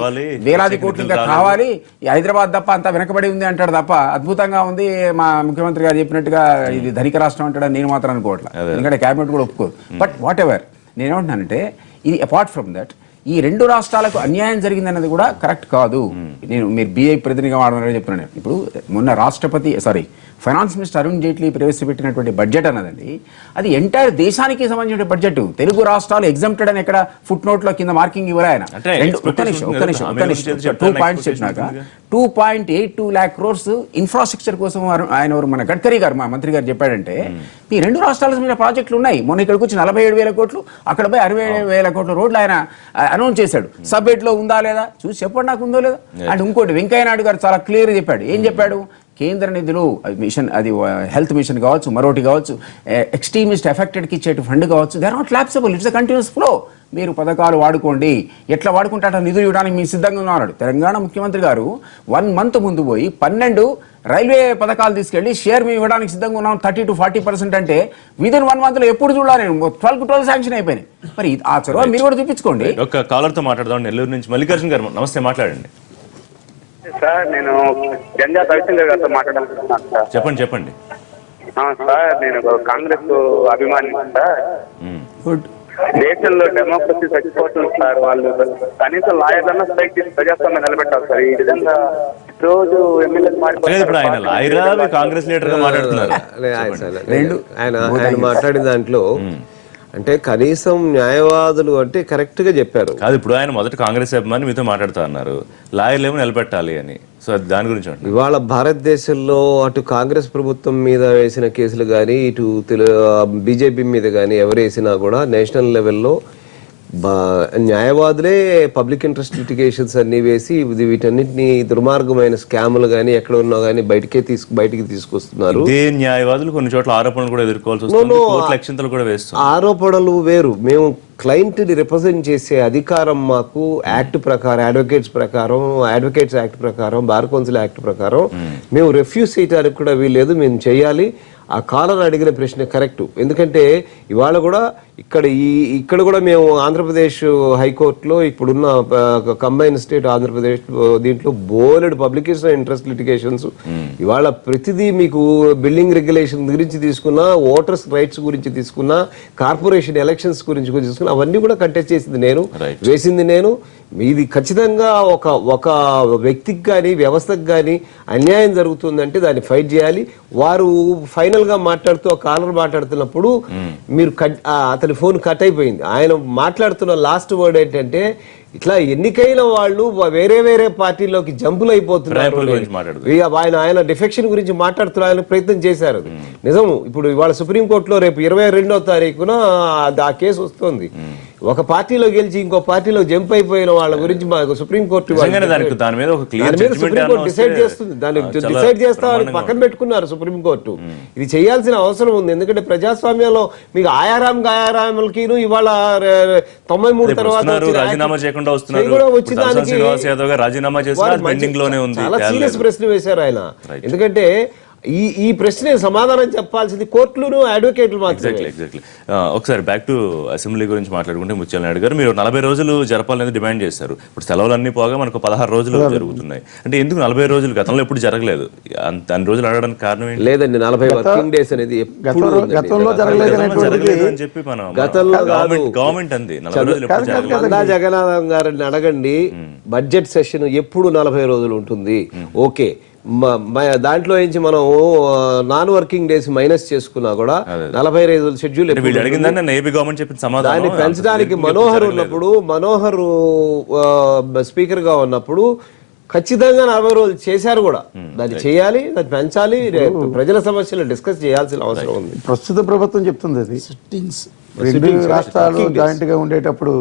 వేలాది కోట్లు ఇంకా కావాలి, హైదరాబాద్ తప్ప అంతా వెనకబడి ఉంది అంటాడు తప్ప అద్భుతంగా ఉంది మా ముఖ్యమంత్రి గారు చెప్పినట్టుగా ఇది ధనిక రాష్ట్రం అంటాడని నేను మాత్రం అనుకోవట్లా. ఎందుకంటే క్యాబినెట్ కూడా ఒప్పుకోదు. బట్ వాట్ ఎవర్, నేనేమంటున్నానంటే ఇది అపార్ట్ ఫ్రమ్ దట్ ఈ రెండు రాష్ట్రాలకు అన్యాయం జరిగిందన్నది కూడా కరెక్ట్ కాదు. మీరు బీఐ ప్రతినిధిగా వాడమని చెప్తున్నాను. ఇప్పుడు మొన్న ఫైనాన్స్ మినిస్టర్ అరుణ్ జైట్లీ ప్రవేశపెట్టినటువంటి బడ్జెట్ అన్నదండి, అది ఎంటైర్ దేశానికి సంబంధించిన బడ్జెట్. తెలుగు రాష్ట్రాలు ఎగ్జామ్టెడ్ అని ఎక్కడ ఫుట్ నోట్ లో కింద మార్కింగ్ ఇవ్వలే ఆయన. ఒక్క నిమిషం 2 పాయింట్స్ చెప్పినాక 2.82 lakh crores ఇన్ఫ్రాస్ట్రక్చర్ కోసం ఆయన మన గడ్కరీ గారు మా మంత్రి గారు చెప్పాడంటే, ఈ రెండు రాష్ట్రాల మీద ప్రాజెక్టులు ఉన్నాయి. మొన్న ఇక్కడికి వచ్చి 47,000 కోట్లు, అక్కడ పోయి 60,000 కోట్ల రోడ్లు ఆయన అనౌన్స్ చేశాడు. సబ్జెక్ట్ లో ఉందా లేదా చూసి చెప్పండి నాకు, ఉందో లేదా. అండ్ ఇంకోటి వెంకయ్య నాయుడు గారు చాలా క్లియర్ చెప్పాడు. ఏం చెప్పాడు? కేంద్ర నిధులు మిషన్, అది హెల్త్ మిషన్ కావచ్చు, మరోటి కావచ్చు, ఎక్స్ట్రీమిస్ట్ ఎఫెక్టెడ్కి ఇచ్చే ఫండ్ కావచ్చు, they are not lapsable, it's a continuous flow. మీరు పథకాలు వాడుకోండి, ఎట్లా వాడుకుంటే నిధులు ఇవ్వడానికి మీరు సిద్ధంగా ఉన్నాడు. తెలంగాణ ముఖ్యమంత్రి గారు 1 month ముందు పోయి 12 రైల్వే పథకాలు తీసుకెళ్లి షేర్ మేము ఇవ్వడానికి సిద్ధంగా ఉన్నాం 30 to 40% అంటే విదిన్ 1 month లో ఎప్పుడు చూడాలి 12 శాంక్షన్ అయిపోయినాయి. మరి ఆ చొరవ మీరు కూడా చూపించుకోండి. ఒక కాలర్ తో మాట్లాడదాం. నెల్లూరు నుంచి మల్లికార్జున గారు, నమస్తే, మాట్లాడండి సార్. నేను జంజా రవిశంకర్ గారితో మాట్లాడాలనుకుంటున్నాను సార్. చెప్పండి. సార్, నేను కాంగ్రెస్ అభిమాని సార్. దేశంలో డెమోక్రసీ చచ్చిపోతుంది సార్. వాళ్ళు కనీసం లాయర్లన్నా స్ట్రైక్ చేసి ప్రజాస్వామ్యం నిలబెట్టాలి సార్. ఈ విధంగా రోజు ఎమ్మెల్యేలు ఆయన మాట్లాడిన దాంట్లో అంటే కనీసం న్యాయవాదులు అంటే కరెక్ట్ గా చెప్పారు కాదు. ఇప్పుడు ఆయన మొదట కాంగ్రెస్ అభిమాని మీతో మాట్లాడుతా అన్నారు, లాయర్లు ఏమో నిలబెట్టాలి అని. సో దాని గురించి ఇవాళ భారతదేశంలో అటు కాంగ్రెస్ ప్రభుత్వం మీద వేసిన కేసులు కానీ, ఇటు బీజేపీ మీద కానీ ఎవరు వేసినా కూడా నేషనల్ లెవెల్లో న్యాయవాదులే పబ్లిక్ ఇంట్రెస్ట్ లిటిగేషన్స్ అన్ని వేసి వీటన్నిటిని దుర్మార్గమైన స్కాములు కానీ ఎక్కడ ఉన్నా కానీ బయటికి తీసుకొస్తున్నారు. న్యాయవాదులు కొన్ని చోట్ల ఆరోపణలు కూడా ఎదుర్కోవాల్సి వస్తుంది. ఆరోపణలు వేరు. మేము క్లయింట్ ని రిప్రజెంట్ చేసే అధికారం మాకు యాక్ట్ ప్రకారం, అడ్వకేట్స్ యాక్ట్ ప్రకారం, బార్ కౌన్సిల్ యాక్ట్ ప్రకారం మేము రిఫ్యూజ్ చేయడానికి కూడా వీల్లేదు. మేము చేయాలి. ఆ కాలర్ అడిగిన ప్రశ్న కరెక్ట్. ఎందుకంటే ఇవాళ కూడా ఇక్కడ కూడా మేము ఆంధ్రప్రదేశ్ హైకోర్టులో ఇప్పుడున్న కంబైన్ స్టేట్ ఆంధ్రప్రదేశ్ దీంట్లో బోలెడ్ పబ్లికేషన్ ఇంట్రెస్ట్ లిటిగేషన్స్ ఇవాళ ప్రతిదీ మీకు బిల్డింగ్ రెగ్యులేషన్ గురించి తీసుకున్నా, ఓటర్స్ రైట్స్ గురించి తీసుకున్నా, కార్పొరేషన్ ఎలక్షన్స్ గురించి తీసుకున్నా అవన్నీ కూడా కంటెస్ట్ చేసింది నేను, వేసింది నేను. ఇది ఖచ్చితంగా ఒక వ్యక్తికి కానీ వ్యవస్థకు కానీ అన్యాయం జరుగుతుందంటే దాన్ని ఫైట్ చేయాలి. వారు ఫైనల్ గా మాట్లాడుతూ కాలర్ మాట్లాడుతున్నప్పుడు మీరు అతని ఫోన్ కట్ అయిపోయింది. ఆయన మాట్లాడుతున్న లాస్ట్ వర్డ్ ఏంటంటే ఇట్లా ఎన్నికైన వాళ్ళు వేరే వేరే పార్టీలోకి జంపులు అయిపోతున్నారు. ఆయన డిఫెక్షన్ గురించి మాట్లాడుతున్న ప్రయత్నం చేశారు. నిజం. ఇప్పుడు ఇవాళ సుప్రీంకోర్టులో రేపు 22వ తారీఖున ఆ కేసు వస్తుంది. ఒక పార్టీలో గెలిచి ఇంకో పార్టీలో జంప్ అయిపోయిన వాళ్ళ గురించి మాకు సుప్రీంకోర్టు డిసైడ్ చేస్తుంది. దాన్ని డిసైడ్ చేస్తామని పక్కన పెట్టుకున్నారు సుప్రీంకోర్టు. ఇది చేయాల్సిన అవసరం ఉంది. ఎందుకంటే ప్రజాస్వామ్యంలో మీకు ఆయారాములకి ఇవాళ 93 తర్వాత రాజీనామా చాలా సీరియస్ ప్రశ్న వేశారు ఆయన. ఎందుకంటే ఈ ప్రశ్న సమాధానం చెప్పాల్సింది కోర్టులు, అడ్వకేట్లు మాత్రమే. ఒకసారి బ్యాక్ టు అసెంబ్లీ గురించి మాట్లాడుకుంటే ముత్యాల నాయుడు గారు, మీరు 40 రోజులు జరపాలని డిమాండ్ చేశారు. ఇప్పుడు సెలవులన్నీ పోగా మనకు 16 రోజులు జరుగుతున్నాయి. అంటే ఎందుకు 40 రోజులు? గతంలో ఎప్పుడు జరగలేదు. అన్ని రోజులు అడగడానికి కారణం ఏంటి? లేదండి, 40 వర్కింగ్ డేస్ అనేది గతంలో జరగలేదు అని చెప్పి మనం గవర్నమెంట్ అంది. జగన్నాథం గారిని అడగండి, బడ్జెట్ సెషన్ ఎప్పుడు 40 రోజులు ఉంటుంది. ఓకే, దాంట్లో నుంచి మనం నాన్ వర్కింగ్ డేస్ మైనస్ చేసుకున్నా కూడా 40 రోజుల షెడ్యూల్ దాన్ని పెంచడానికి మనోహర్ ఉన్నప్పుడు, మనోహర్ స్పీకర్ గా ఉన్నప్పుడు ఖచ్చితంగా 40 రోజులు చేశారు కూడా. దాన్ని చేయాలి, దాన్ని పెంచాలి, ప్రజల సమస్యలు డిస్కస్ చేయాల్సిన అవసరం ఉంది. ప్రస్తుత ప్రభుత్వం చెప్తుంది అది. రెండు రాష్ట్రాలు జాయింట్ గా ఉండేటప్పుడు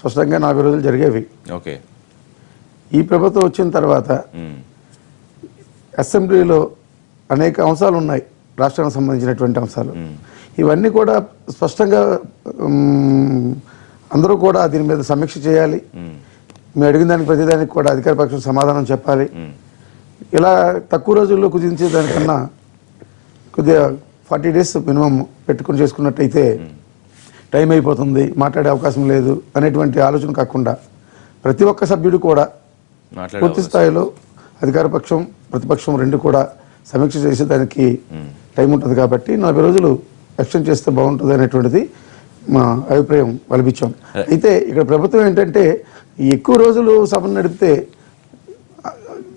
స్పష్టంగా 40 రోజులు జరిగేవి. ఈ ప్రభుత్వం వచ్చిన తర్వాత అసెంబ్లీలో అనేక అంశాలు ఉన్నాయి, రాష్ట్రానికి సంబంధించినటువంటి అంశాలు. ఇవన్నీ కూడా స్పష్టంగా అందరూ కూడా దీని మీద సమీక్ష చేయాలి. మేము అడిగిన దానికి ప్రతిదానికి కూడా అధికార పక్షం సమాధానం చెప్పాలి. ఇలా తక్కువ రోజుల్లో కుదించే దానికన్నా కొద్దిగా 40 days మినిమం పెట్టుకుని చేసుకున్నట్టయితే టైం అయిపోతుంది, మాట్లాడే అవకాశం లేదు అనేటువంటి ఆలోచన కాకుండా ప్రతి ఒక్క సభ్యుడు కూడా పూర్తి స్థాయిలో అధికార పక్షం ప్రతిపక్షం రెండు కూడా సమీక్ష చేసేదానికి టైం ఉంటుంది. కాబట్టి 40 రోజులు ఎక్స్టెండ్ చేస్తే బాగుంటుంది అనేటువంటిది మా అభిప్రాయం వెలిపించాం. అయితే ఇక్కడ ప్రభుత్వం ఏంటంటే ఎక్కువ రోజులు సభను నడిపితే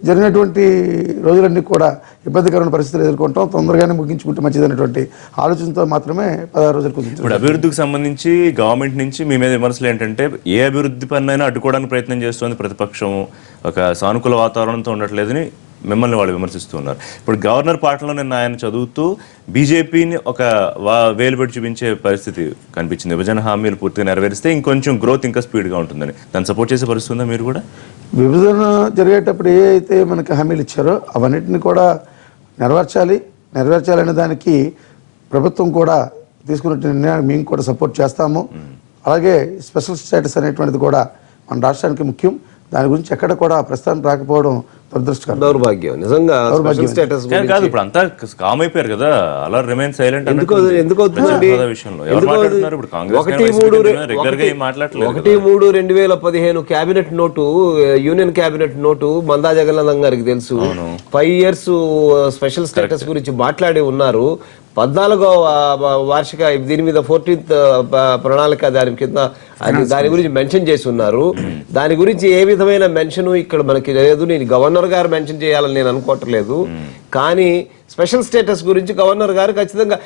జరిగినటువంటి రోజులన్నీ కూడా ఇబ్బందికరమైన పరిస్థితులు ఎదుర్కొంటాం, తొందరగానే ముగించుకుంటే మంచిదనేటువంటి ఆలోచనతో మాత్రమే 16 రోజులు కుదించారు. ఇప్పుడు అభివృద్ధికి సంబంధించి గవర్నమెంట్ నుంచి మీ మీద విమర్శలు ఏంటంటే ఏ అభివృద్ధి పన్నైనా అడ్డుకోవడానికి ప్రయత్నం చేస్తుంది ప్రతిపక్షం, ఒక సానుకూల వాతావరణంతో ఉండట్లేదని మిమ్మల్ని వాళ్ళు విమర్శిస్తూ ఉన్నారు. ఇప్పుడు గవర్నర్ పాటలో నిన్న ఆయన చదువుతూ బీజేపీని ఒక వేలు పెట్టి చూపించే పరిస్థితి కనిపించింది. విభజన హామీలు పూర్తిగా నెరవేరిస్తే ఇంకొంచెం గ్రోత్ ఇంకా స్పీడ్గా ఉంటుందని దాన్ని సపోర్ట్ చేసే పరిస్థితి ఉందా? మీరు కూడా విభజన జరిగేటప్పుడు ఏ అయితే మనకి హామీలు ఇచ్చారో అవన్నిటిని కూడా నెరవేర్చాలనే దానికి ప్రభుత్వం కూడా తీసుకున్న నిర్ణయాన్ని మేము కూడా సపోర్ట్ చేస్తాము. అలాగే స్పెషల్ స్టేటస్ అనేటువంటిది కూడా మన రాష్ట్రానికి ముఖ్యం. దాని గురించి ఎక్కడ కూడా ప్రస్తుతం రాకపోవడం దురదృష్టకరం, దౌర్భాగ్యం. నిజంగా స్టేటస్ కాదు, ఇప్పుడు అంతా కామ్ అయిపోయారు కదా, అలా రిమైన్ సైలెంట్. ఎందుకు అవుతుందండి? 1/3/2015 cabinet note, union cabinet note Manda Jagannatham గారికి తెలుసు. 5 years స్పెషల్ స్టేటస్ గురించి మాట్లాడి ఉన్నారు. 14వ వార్షిక దీని మీద 14th ప్రణాళిక దాని కింద దాని గురించి మెన్షన్ చేసి ఉన్నారు. దాని గురించి ఏ విధమైన మెన్షన్ ఇక్కడ మనకి లేదు. నేను గవర్నర్ గారు మెన్షన్ చేయాలని నేను అనుకోవట్లేదు. కానీ స్పెషల్ స్టేటస్ గురించి గవర్నర్ గారు ఖచ్చితంగా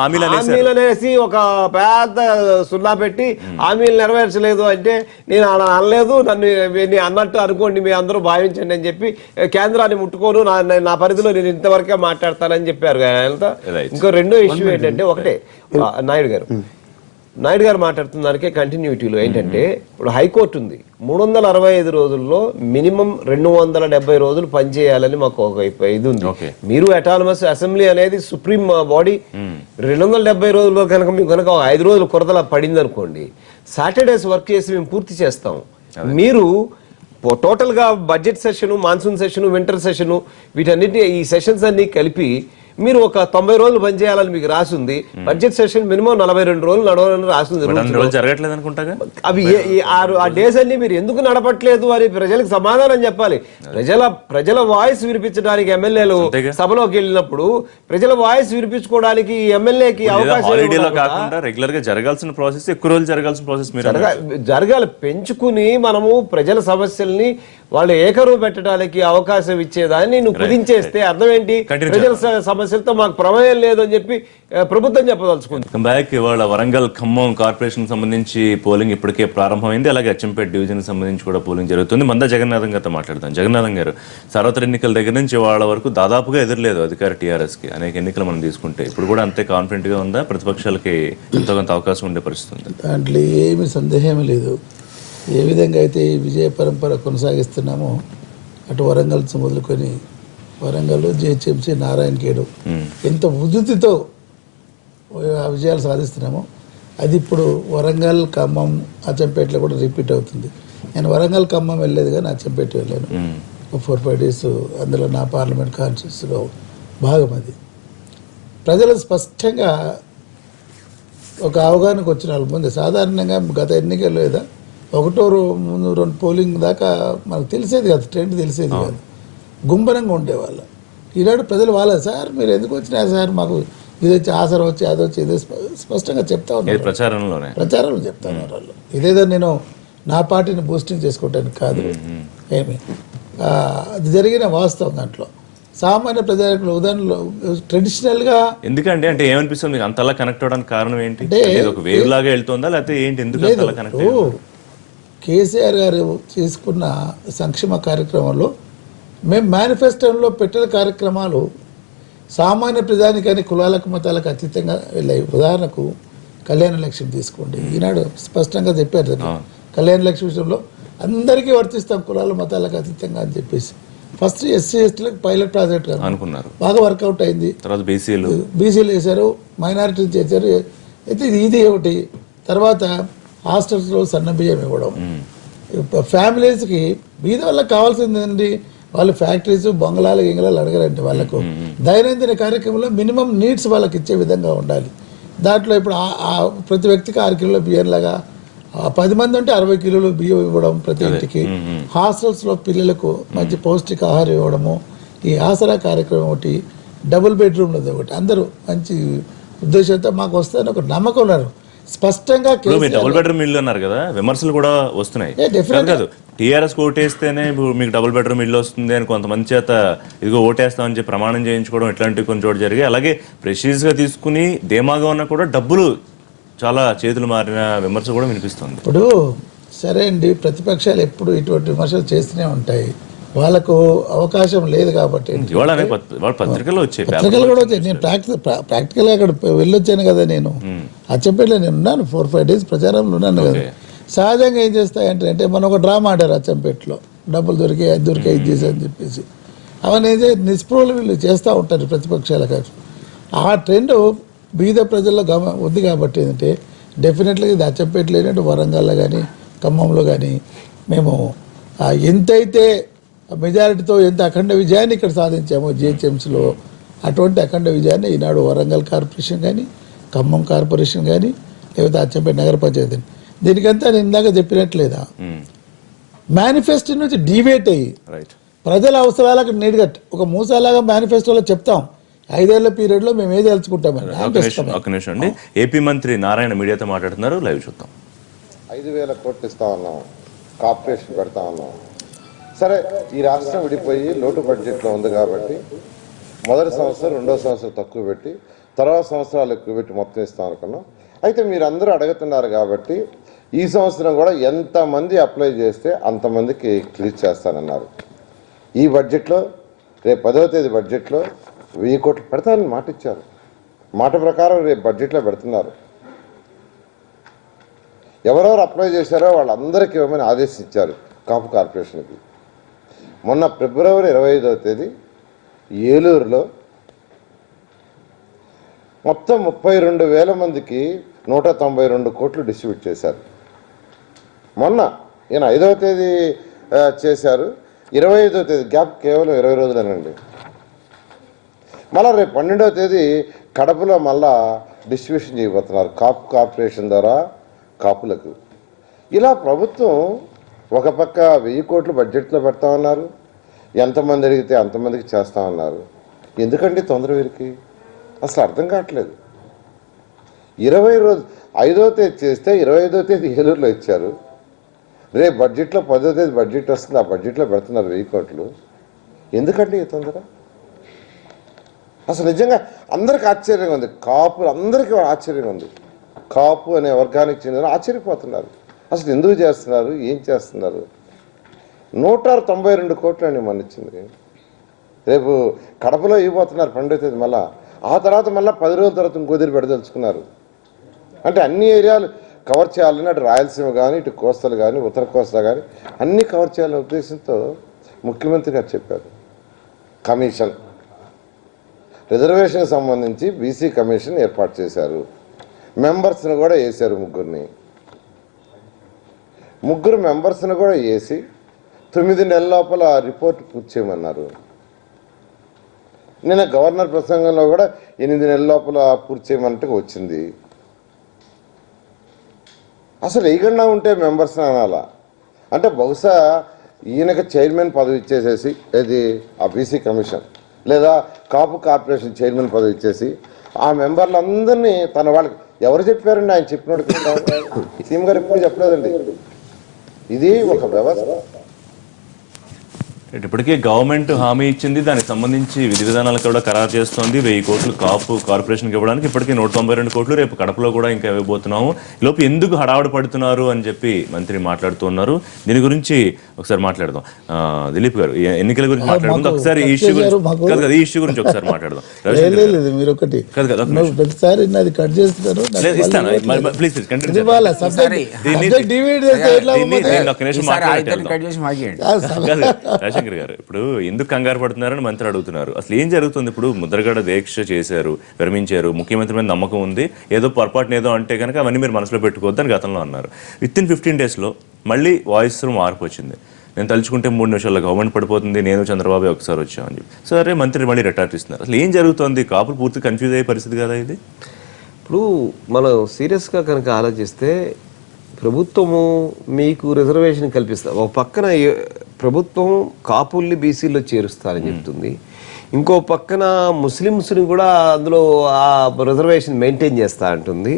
హామీలనేసి ఒక పెద్ద సున్నా పెట్టి హామీలు నెరవేర్చలేదు అంటే నేను అలా అనలేదు, నన్ను అన్నట్టు అనుకోండి, మీ అందరూ భావించండి అని చెప్పి కేంద్రాన్ని ముట్టుకోను, నా పరిధిలో నేను ఇంతవరకే మాట్లాడతానని చెప్పారు. ఇంకో రెండో ఇష్యూ ఏంటంటే, ఒకటే నాయుడు గారు మాట్లాడుతున్న దానికే కంటిన్యూటీలో ఏంటంటే, ఇప్పుడు హైకోర్టు ఉంది, 365 రోజుల్లో మినిమం 270 రోజులు పనిచేయాలని మాకు ఒక ఇది ఉంది. మీరు అటానమస్ అసెంబ్లీ అనేది సుప్రీం బాడీ, 270 రోజుల్లో కనుక మీకు కనుక 5 రోజులు కొరతలా పడింది అనుకోండి, సాటర్డేస్ వర్క్ చేసి మేము పూర్తి చేస్తాం. మీరు టోటల్గా budget session, monsoon session, winter session, వీటన్నిటి ఈ సెషన్స్ అన్ని కలిపి మీరు ఒక 90 రోజులు పనిచేయాలని మీకు రాసి ఉంది. బడ్జెట్ సెషన్ మినిమం 42 రోజులు నడవాలని రాసి ఉంది. అన్ని రోజులు జరగట్లేదు అనుకుంటాగా. అవి ఆ డేస్ అన్ని మీరు ఎందుకు నడపట్లేదు అని ప్రజలకు సమాధానం చెప్పాలి. ప్రజల వాయిస్ వినిపించడానికి ఎమ్మెల్యేలు సభలోకి వెళ్ళినప్పుడు ప్రజల వాయిస్ వినిపించుకోవడానికి ఎమ్మెల్యేకి హాలిడేలో అవకాశం కాకుండా రెగ్యులర్ గా జరగాల్సిన ప్రాసెస్, ఎక్కువ రోజులు జరగాల్సిన ప్రాసెస్ మీరు జరగాలి. పెంచుకుని మనము ప్రజల సమస్యల్ని వాళ్ళు ఏకరువు పెట్టడానికి అవకాశం ఇచ్చేదాన్ని నువ్వు కుదించేస్తే అర్థం ఏంటి? ప్రజల సమస్యలతో మాకు ప్రమేయం లేదు అని చెప్పి ప్రభుత్వం చెప్పదలుచుకుంది. బ్యాక్ ఇవాళ వరంగల్ ఖమ్మం కార్పొరేషన్ సంబంధించి పోలింగ్ ఇప్పటికే ప్రారంభమైంది. అలాగే అచ్చంపేట డివిజన్ సంబంధించి కూడా పోలింగ్ జరుగుతుంది. మంద జగన్నాథం గారితో మాట్లాడతాం. జగన్నాథం గారు, సార్వత్రిక ఎన్నికల దగ్గర నుంచి వాళ్ళ వరకు దాదాపుగా ఎదురులేదు అధికార టీఆర్ఎస్ కి. అనేక ఎన్నికలు మనం తీసుకుంటే ఇప్పుడు కూడా అంతే కాన్ఫిడెంట్ గా ఉందా? ప్రతిపక్షాలకి ఎంతో కొంత అవకాశం ఉండే పరిస్థితి ఉంది? దాంట్లో ఏమీ సందేహం లేదు. ఏ విధంగా అయితే ఈ విజయ పరంపర కొనసాగిస్తున్నామో అటు వరంగల్ మొదలుకొని వరంగల్, జిహెచ్ఎంసీ, నారాయణఖేడ్ ఎంత ఉధృతితో ఆ విజయాలు సాధిస్తున్నామో అది ఇప్పుడు వరంగల్, ఖమ్మం, అచ్చంపేటలో కూడా రిపీట్ అవుతుంది. నేను వరంగల్, ఖమ్మం వెళ్ళలేదు కానీ అచ్చంపేట వెళ్ళాను. 4-5 days. అందులో నా పార్లమెంట్ కాన్స్టిట్యూన్సీలో భాగం. అది ప్రజలు స్పష్టంగా ఒక అవగాహనకు వచ్చిన వాళ్ళ ముందు సాధారణంగా గత ఎన్నికల్లో లేదా ముందు 2 పోలింగ్ దాకా మనకు తెలిసేది కాదు, ట్రెండ్ తెలిసేది కాదు, గుంభనంగా ఉండేవాళ్ళు. ఈనాడు ప్రజలు వాళ్ళ సార్ మీరు ఎందుకు వచ్చినా సార్ మాకు ఇది వచ్చి ఆసరా వచ్చి అది వచ్చి ఇది స్పష్టంగా చెప్తా ఉన్నారు. ప్రచారంలో చెప్తా ఉన్నారు వాళ్ళు. ఇదేదో నేను నా పార్టీని బూస్టింగ్ చేసుకోవడానికి కాదు, ఏమి అది జరిగిన వాస్తవం. దాంట్లో సామాన్య ప్రజానికుల ఉదాహరణలో ట్రెడిషనల్గా ఎందుకంటే అంటే ఏమనిపిస్తుంది మీకు అంతలా కనెక్ట్ అవడానికి కారణం ఏంటి? ఒక వేవ్ లాగా వెళ్తుందా లేకపోతే ఏంటి? ఎందుకు కేసీఆర్ గారు చేసుకున్న సంక్షేమ కార్యక్రమంలో మేము మేనిఫెస్టోలో పెట్టిన కార్యక్రమాలు సామాన్య ప్రజానికాన్ని కులాలకు మతాలకు అతీతంగా వెళ్ళాయి. ఉదాహరణకు కళ్యాణ లక్ష్యం తీసుకోండి. ఈనాడు స్పష్టంగా చెప్పారు కళ్యాణ లక్ష్యం విషయంలో అందరికీ వర్తిస్తాం కులాల మతాలకు అతీతంగా అని చెప్పేసి ఫస్ట్ ఎస్సీ ఎస్టీలకు పైలట్ ప్రాజెక్ట్ అనుకున్నారు. బాగా వర్కౌట్ అయింది. తర్వాత బీసీలు వేశారు, మైనారిటీ చేశారు. అయితే ఇది ఒకటి. తర్వాత హాస్టల్స్లో సన్న బియ్యం ఇవ్వడం, ఫ్యామిలీస్కి బీద వాళ్ళకి కావాల్సింది ఏంటి? వాళ్ళు ఫ్యాక్టరీస్, బంగ్లాలు, గింగ్లాలు అడగరండి. వాళ్ళకు దైనందిన కార్యక్రమంలో మినిమం నీడ్స్ వాళ్ళకి ఇచ్చే విధంగా ఉండాలి. దాంట్లో ఇప్పుడు ప్రతి వ్యక్తికి 6 కిలోల బియ్యం లాగా 10 మంది ఉంటే 60 కిలోలు బియ్యం ఇవ్వడం ప్రతి ఇంటికి. హాస్టల్స్లో పిల్లలకు మంచి పౌష్టికాహారం ఇవ్వడము, ఈ ఆసరా కార్యక్రమం ఒకటి, డబుల్ బెడ్రూమ్లది ఒకటి. అందరూ మంచి ఉద్దేశంతో మాకు వస్తాయని ఒక నమ్మకం ఉన్నారు. స్పష్టంగా డబుల్ బెడ్రూమ్ ఇల్లు అన్నారు కదా, విమర్శలు కూడా వస్తున్నాయి. కాదు టీఆర్ఎస్ ఓటేస్తేనే మీకు డబుల్ బెడ్రూమ్ ఇల్లు వస్తుంది అని కొంతమంది చేత ఇదిగో ఓటేస్తామని చెప్పి ప్రమాణం చేయించుకోవడం ఇట్లాంటివి కొన్ని చోటు జరిగాయి. అలాగే ప్రెషీస్గా తీసుకుని ధీమాగా ఉన్నా కూడా డబ్బులు చాలా చేతులు మారిన విమర్శ కూడా వినిపిస్తుంది. ఇప్పుడు సరే అండి, ప్రతిపక్షాలు ఎప్పుడు ఇటువంటి విమర్శలు చేస్తూనే ఉంటాయి. వాళ్ళకు అవకాశం లేదు కాబట్టి పత్రికలు కూడా వచ్చాయి. నేను ప్రాక్టికల్గా అక్కడ వెళ్ళొచ్చాను కదా. నేను అచ్చంపేటలో నేను ఉన్నాను, 4-5 days ప్రచారంలో ఉన్నాను కదా. సహజంగా ఏం చేస్తాయంటే మనం ఒక డ్రామా ఆడారు అచ్చంపేటలో, డబ్బులు దొరికాయి అది దొరికాయి ఇది చేసి అని చెప్పేసి. అవన్నీ నిస్పృహలు వీళ్ళు చేస్తూ ఉంటారు ప్రతిపక్షాలకు. ఆ ట్రెండ్ బీద ప్రజల్లో ఉంది కాబట్టి ఏంటంటే డెఫినెట్గా ఇది అచ్చంపేటలో ఏంటంటే వరంగల్లో కానీ ఖమ్మంలో కానీ మేము ఎంతైతే మెజారిటీతో ఎంత అఖండ విజయాన్ని ఇక్కడ సాధించామో జిహెచ్ఎంసీలో, అటువంటి అఖండ విజయాన్ని ఈనాడు వరంగల్ కార్పొరేషన్ కానీ ఖమ్మం కార్పొరేషన్ కానీ లేకపోతే అచ్చంపేట నగర పంచాయతీ, దీనికంతా నేను ఇందాక చెప్పినట్లేదా మేనిఫెస్టో నుంచి డివేట్ అయ్యి ప్రజల అవసరాలకు నీట్గా ఒక మూసాలాగా మేనిఫెస్టోలో చెప్తాం 5 ఏళ్ల పీరియడ్లో మేము ఏది తెలుసుకుంటామని. ఏపీ మంత్రి నారాయణ మీడియాతో మాట్లాడుతున్నారు, లైవ్ చూద్దాం. 5,000 కోట్లు ఇస్తా ఉన్నాం, కార్పొరేషన్ పెడతా ఉన్నాం. సరే, ఈ రాష్ట్రం విడిపోయి లోటు బడ్జెట్లో ఉంది కాబట్టి మొదటి సంవత్సరం 2వ సంవత్సరం తక్కువ పెట్టి తర్వాత సంవత్సరాలు ఎక్కువ పెట్టి మొత్తం ఇస్తాం అనుకున్నాం. అయితే మీరు అందరూ అడుగుతున్నారు కాబట్టి ఈ సంవత్సరం కూడా ఎంతమంది అప్లై చేస్తే అంతమందికి క్లియర్ చేస్తానన్నారు. ఈ బడ్జెట్లో రేపు 10వ తేదీ బడ్జెట్లో 1000 కోట్లు పెడతానని మాట ఇచ్చారు. మాట ప్రకారం రేపు బడ్జెట్లో పెడుతున్నారు. ఎవరెవరు అప్లై చేశారో వాళ్ళందరికీ ఇవ్వమని ఆదేశించారు కాపు కార్పొరేషన్కి. మొన్న ఫిబ్రవరి 25వ తేదీ ఏలూరులో మొత్తం 32,000 మందికి 192 కోట్లు డిస్ట్రిబ్యూట్ చేశారు. మొన్న ఈయన 5వ తేదీ చేశారు. 25వ తేదీ గ్యాప్ కేవలం 20 రోజులేనండి. మళ్ళీ రేపు 12వ తేదీ కడపలో మళ్ళా డిస్ట్రిబ్యూషన్ చేయబోతున్నారు కార్పొరేషన్ ద్వారా కాపులకు. ఇలా ప్రభుత్వం ఒక పక్క 1000 కోట్లు బడ్జెట్లో పెడతా ఉన్నారు, ఎంతమంది అడిగితే అంతమందికి చేస్తా ఉన్నారు. ఎందుకండి తొందర వీరికి అసలు అర్థం కావట్లేదు. 20 రోజు 5వ తేదీ చేస్తే 25వ తేదీ ఏలూరులో ఇచ్చారు. రేపు బడ్జెట్లో 10వ తేదీ బడ్జెట్ వస్తుంది, ఆ బడ్జెట్లో పెడుతున్నారు 1000 కోట్లు. ఎందుకండి ఈ తొందర? అసలు నిజంగా అందరికీ ఆశ్చర్యంగా ఉంది, కాపులు అందరికీ ఆశ్చర్యంగా ఉంది. కాపు అనే వర్గానికి చెందిన ఆశ్చర్యపోతున్నారు. అసలు ఎందుకు చేస్తున్నారు, ఏం చేస్తున్నారు? 192 కోట్లు అండి మన ఇచ్చింది. రేపు కడపలో ఇవ్వబోతున్నారు 12వ తేదీ మళ్ళా. ఆ తర్వాత మళ్ళీ 10 రోజుల తర్వాత ఇంకొదిరి పెడదలుచుకున్నారు. అంటే అన్ని ఏరియాలు కవర్ చేయాలని, అటు రాయలసీమ కానీ, ఇటు కోస్తలు కానీ, ఉత్తర కోస్తా కానీ అన్నీ కవర్ చేయాలనే ఉద్దేశంతో ముఖ్యమంత్రి గారు చెప్పారు. కమిషన్ రిజర్వేషన్ సంబంధించి బీసీ కమిషన్ ఏర్పాటు చేశారు. మెంబర్స్ని కూడా వేశారు, ముగ్గురు మెంబర్స్ని కూడా వేసి 9 నెలల లోపల రిపోర్ట్ పూర్తి చేయమన్నారు. నిన్న గవర్నర్ ప్రసంగంలో కూడా 8 నెలల లోపల పూర్తి చేయమంటే వచ్చింది. అసలు వేయకుండా ఉంటే మెంబర్స్ అనాలా? అంటే బహుశా ఈయనకి చైర్మన్ పదవి ఇచ్చేసేసి, ఇది ఆ బీసీ కమిషన్ లేదా కాపు కార్పొరేషన్ చైర్మన్ పదవి ఇచ్చేసి ఆ మెంబర్లందరినీ తన వాళ్ళకి ఎవరు చెప్పారండి? ఆయన చెప్పినట్టు సీఎం గారు ఎప్పుడు చెప్పలేదండి. ఇది ఒక వ్యవస్థ. ఇప్పటికే గవర్నమెంట్ హామీ ఇచ్చింది, దానికి సంబంధించి విధి విధానాలు కూడా ఖరారు చేస్తోంది. 1000 కోట్లు కాపు కార్పొరేషన్కి ఇవ్వడానికి ఇప్పటికీ 192 కోట్లు రేపు కడపలో కూడా ఇంకా ఇవ్వబోతున్నాము. లోపు ఎందుకు హడావుడి పడుతున్నారు అని చెప్పి మంత్రి మాట్లాడుతున్నారు. దీని గురించి ఒకసారి మాట్లాడదాం. దిలీప్ గారు, ఎన్నికల గురించి మాట్లాడుతుంది ఒకసారి, ఈ ఇష్యూ గురించి ఈ ఇష్యూ గురించి ఒకసారి మాట్లాడదాం. మీరు ఒకటి ప్రతిసారి నాది కట్ చేస్తున్నారు. ప్లీజ్ రాజశేఖర్ గారు, ఇప్పుడు ఎందుకు కంగారు పడుతున్నారని మంత్రి అడుగుతున్నారు. అసలు ఏం జరుగుతుంది? ఇప్పుడు ముద్రగడ దీక్ష చేశారు, విరమించారు, ముఖ్యమంత్రి మీద నమ్మకం ఉంది, ఏదో పొరపాటున ఏదో అంటే కనుక అవన్నీ మీరు మనసులో పెట్టుకోవద్దని గతంలో అన్నారు. విత్ ఇన్ 15 డేస్లో మళ్ళీ వాయిస్ మార్పు వచ్చింది. నేను తలుచుకుంటే 3 నిమిషాల్లో గవర్నమెంట్ పడిపోతుంది, నేను చంద్రబాబు ఒకసారి వచ్చామని చెప్పి. సరే, మంత్రి మళ్ళీ రిటార్ట్ ఇస్తున్నారు. అసలు ఏం జరుగుతుంది? కాపులు పూర్తి కన్ఫ్యూజ్ అయ్యే పరిస్థితి కదా ఇది. ఇప్పుడు మనం సీరియస్గా కనుక ఆలోచిస్తే ప్రభుత్వము మీకు రిజర్వేషన్ కల్పిస్తారు. ఒక పక్కన ప్రభుత్వం కాపుల్ని బీసీలో చేరుస్తారని చెప్తుంది, ఇంకో పక్కన ముస్లిమ్స్ని కూడా అందులో ఆ రిజర్వేషన్ మెయింటైన్ చేస్తా అంటుంది,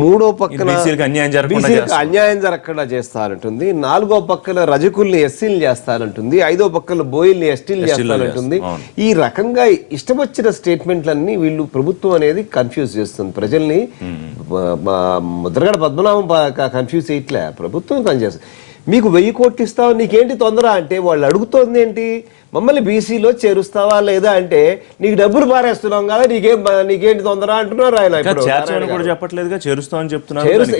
మూడో పక్కన అన్యాయం జరగకుండా చేస్తానంటుంది, నాలుగో పక్కన రజకుల్ని ఎస్సీలు చేస్తానంటుంది, ఐదో పక్కన బోయిల్ని ఎస్టీలు చేస్తానంటుంది. ఈ రకంగా ఇష్టం వచ్చిన స్టేట్మెంట్లన్నీ వీళ్ళు ప్రభుత్వం అనేది కన్ఫ్యూజ్ చేస్తుంది ప్రజల్ని. ముద్రగడ పద్మనాభం కన్ఫ్యూజ్ చేయట్లే, ప్రభుత్వం పనిచేస్తుంది. మీకు 1000 కోట్లు ఇస్తావు, నీకేంటి తొందర అంటే వాళ్ళు అడుగుతోంది ఏంటి? మమ్మల్ని బీసీలో చేరుస్తావా లేదా అంటే, నీకు డబ్బులు పారేస్తున్నాం కదా, నీకేంటి తొందర అంటున్నారు ఆయన.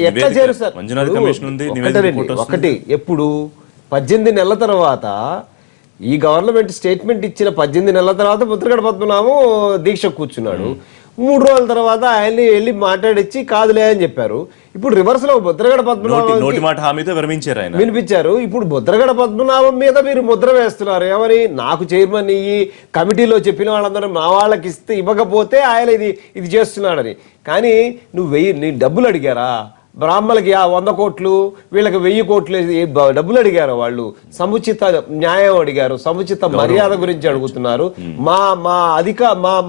ఎట్లా చేరుస్తారు? ఒకటి, ఎప్పుడు 18 నెలల తర్వాత ఈ గవర్నమెంట్ స్టేట్మెంట్ ఇచ్చిన 18 నెలల తర్వాత ముద్రగడ పద్మనాభం దీక్ష కూర్చున్నాడు. 3 రోజుల తర్వాత ఆయన్ని వెళ్ళి మాట్లాడిచ్చి కాదులే అని చెప్పారు. ఇప్పుడు రివర్స్ లో ముద్రగడ పద్మనాభం వినిపించారు. ఇప్పుడు ముద్రగడ పద్మనాభం మీద మీరు ముద్ర వేస్తున్నారు. ఏమని? నాకు చైర్మన్ ఈ కమిటీలో చెప్పిన వాళ్ళందరూ మా వాళ్ళకి ఇవ్వకపోతే ఆయన ఇది చేస్తున్నాడని. కానీ నీ డబ్బులు అడిగారా? బ్రాహ్మణులకి 100 కోట్లు, వీళ్ళకి 1000 కోట్లు డబ్బులు అడిగారు. వాళ్ళు సముచిత న్యాయం అడిగారు, సముచిత మర్యాద గురించి అడుగుతున్నారు,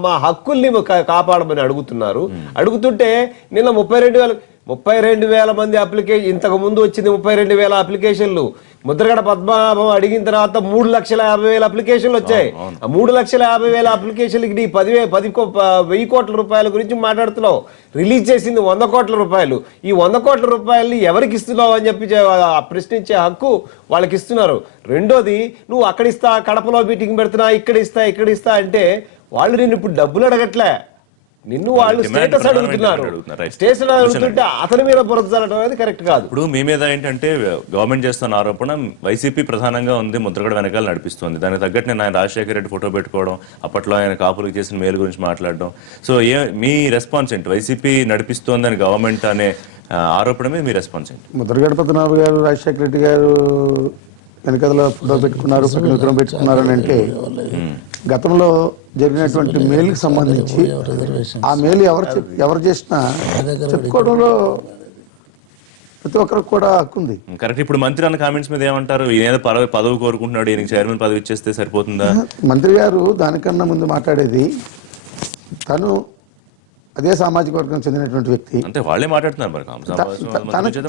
మా హక్కుల్ని కాపాడమని అడుగుతున్నారు. అడుగుతుంటే నిన్న 32,000 మంది అప్లికేషన్, ఇంతకు ముందు వచ్చింది 32,000 అప్లికేషన్లు. ముద్రగడ పద్మనాభం అడిగిన తర్వాత 3,50,000 అప్లికేషన్లు వచ్చాయి. ఆ 3,50,000 అప్లికేషన్లకి నీ 10,000 కోట్ల రూపాయల గురించి మాట్లాడుతున్నావు. రిలీజ్ చేసింది 100 కోట్ల రూపాయలు. ఈ 100 కోట్ల రూపాయలని ఎవరికి ఇస్తున్నావు అని చెప్పి ప్రశ్నించే హక్కు వాళ్ళకి ఇస్తున్నారు. రెండోది, నువ్వు అక్కడిస్తా, కడపలో మీటింగ్ పెడుతున్నా, ఇక్కడ ఇస్తా అంటే వాళ్ళు నిన్ను ఇప్పుడు డబ్బులు అడగట్లే, నిన్ను వాళ్ళు స్టేటస్ అడుగుతున్నారు. స్టేటస్ అడుగుతుంటే అతని మీద బురదలడం అనేది కరెక్ట్ కాదు. ఇప్పుడు మీ మీద ఏంటంటే గవర్నమెంట్ చేస్తున్న ఆరోపణ వైసీపీ ప్రధానంగా ఉంది, ముద్రగడ వెనకాల నడిపిస్తుంది. దానికి తగ్గట్టు నేను ఆయన రాజశేఖర రెడ్డి ఫోటో పెట్టుకోవడం, అప్పట్లో ఆయన కాపులకు చేసిన మేలు గురించి మాట్లాడడం. సో మీ రెస్పాన్స్ ఏంటి? వైసీపీ నడిపిస్తోందని గవర్నమెంట్ అనే ఆరోపణ మీద మీ రెస్పాన్స్ ఏంటి? ముద్రగడ పద్మనాభం గారు, రాజశేఖర రెడ్డి గారు వెనకదలో ఫోటో పెట్టుకున్నారు, పక్కన విగ్రహం పెట్టుకున్నారు అని అంటే గతంలో జరిగినటువంటి మేలుకి సంబంధించి ఆ మేలు ఎవరు చేసినా చెప్పుకోవడంలో ప్రతి ఒక్కరికి కూడా హక్కు ఉంది. కరెక్ట్. ఇప్పుడు మంత్రి అన్న కామెంట్స్ మీద ఏమంటారు? ఈయన పదవి కోరుకుంటున్నాడు, ఈయనకి చైర్మన్ పదవి ఇచ్చేస్తే సరిపోతుందా? మంత్రి గారు దానికన్నా ముందు మాట్లాడేది తను అదే సామాజిక వర్గం చెందినటువంటి వ్యక్తి, అంటే వాళ్ళే మాట్లాడుతున్నారు మరి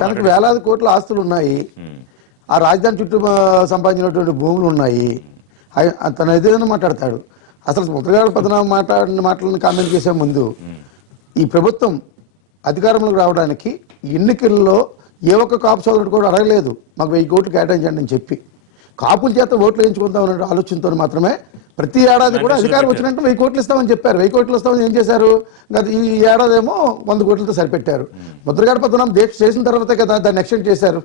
తనకు వేలాది కోట్ల ఆస్తులు ఉన్నాయి, ఆ రాజధాని చుట్టూ సంపాదించినటువంటి భూములు ఉన్నాయి, తను ఏదైనా మాట్లాడతాడు. అసలు ముద్రగాడు పద్మనాభం మాట్లాడిన మాటలను కామెంట్ చేసే ముందు ఈ ప్రభుత్వం అధికారంలోకి రావడానికి ఎన్నికల్లో ఏ ఒక్క కాపు సోదరుడు కూడా అడగలేదు మాకు 1000 కోట్లు కేటాయించండి అని చెప్పి. కాపుల చేత ఓట్లు వేయించుకుందాం అనే ఆలోచనతో మాత్రమే ప్రతి ఏడాది కూడా అధికారం వచ్చినట్టు 1000 కోట్లు ఇస్తామని చెప్పారు. 1000 కోట్లు ఇస్తామని ఏం చేశారు? గత ఈ ఏడాది ఏమో 100 కోట్లతో సరిపెట్టారు. ముద్రగాడ పద్మనాభం దీక్ష చేసిన తర్వాతే కదా దాన్ని ఎక్స్టెండ్ చేశారు,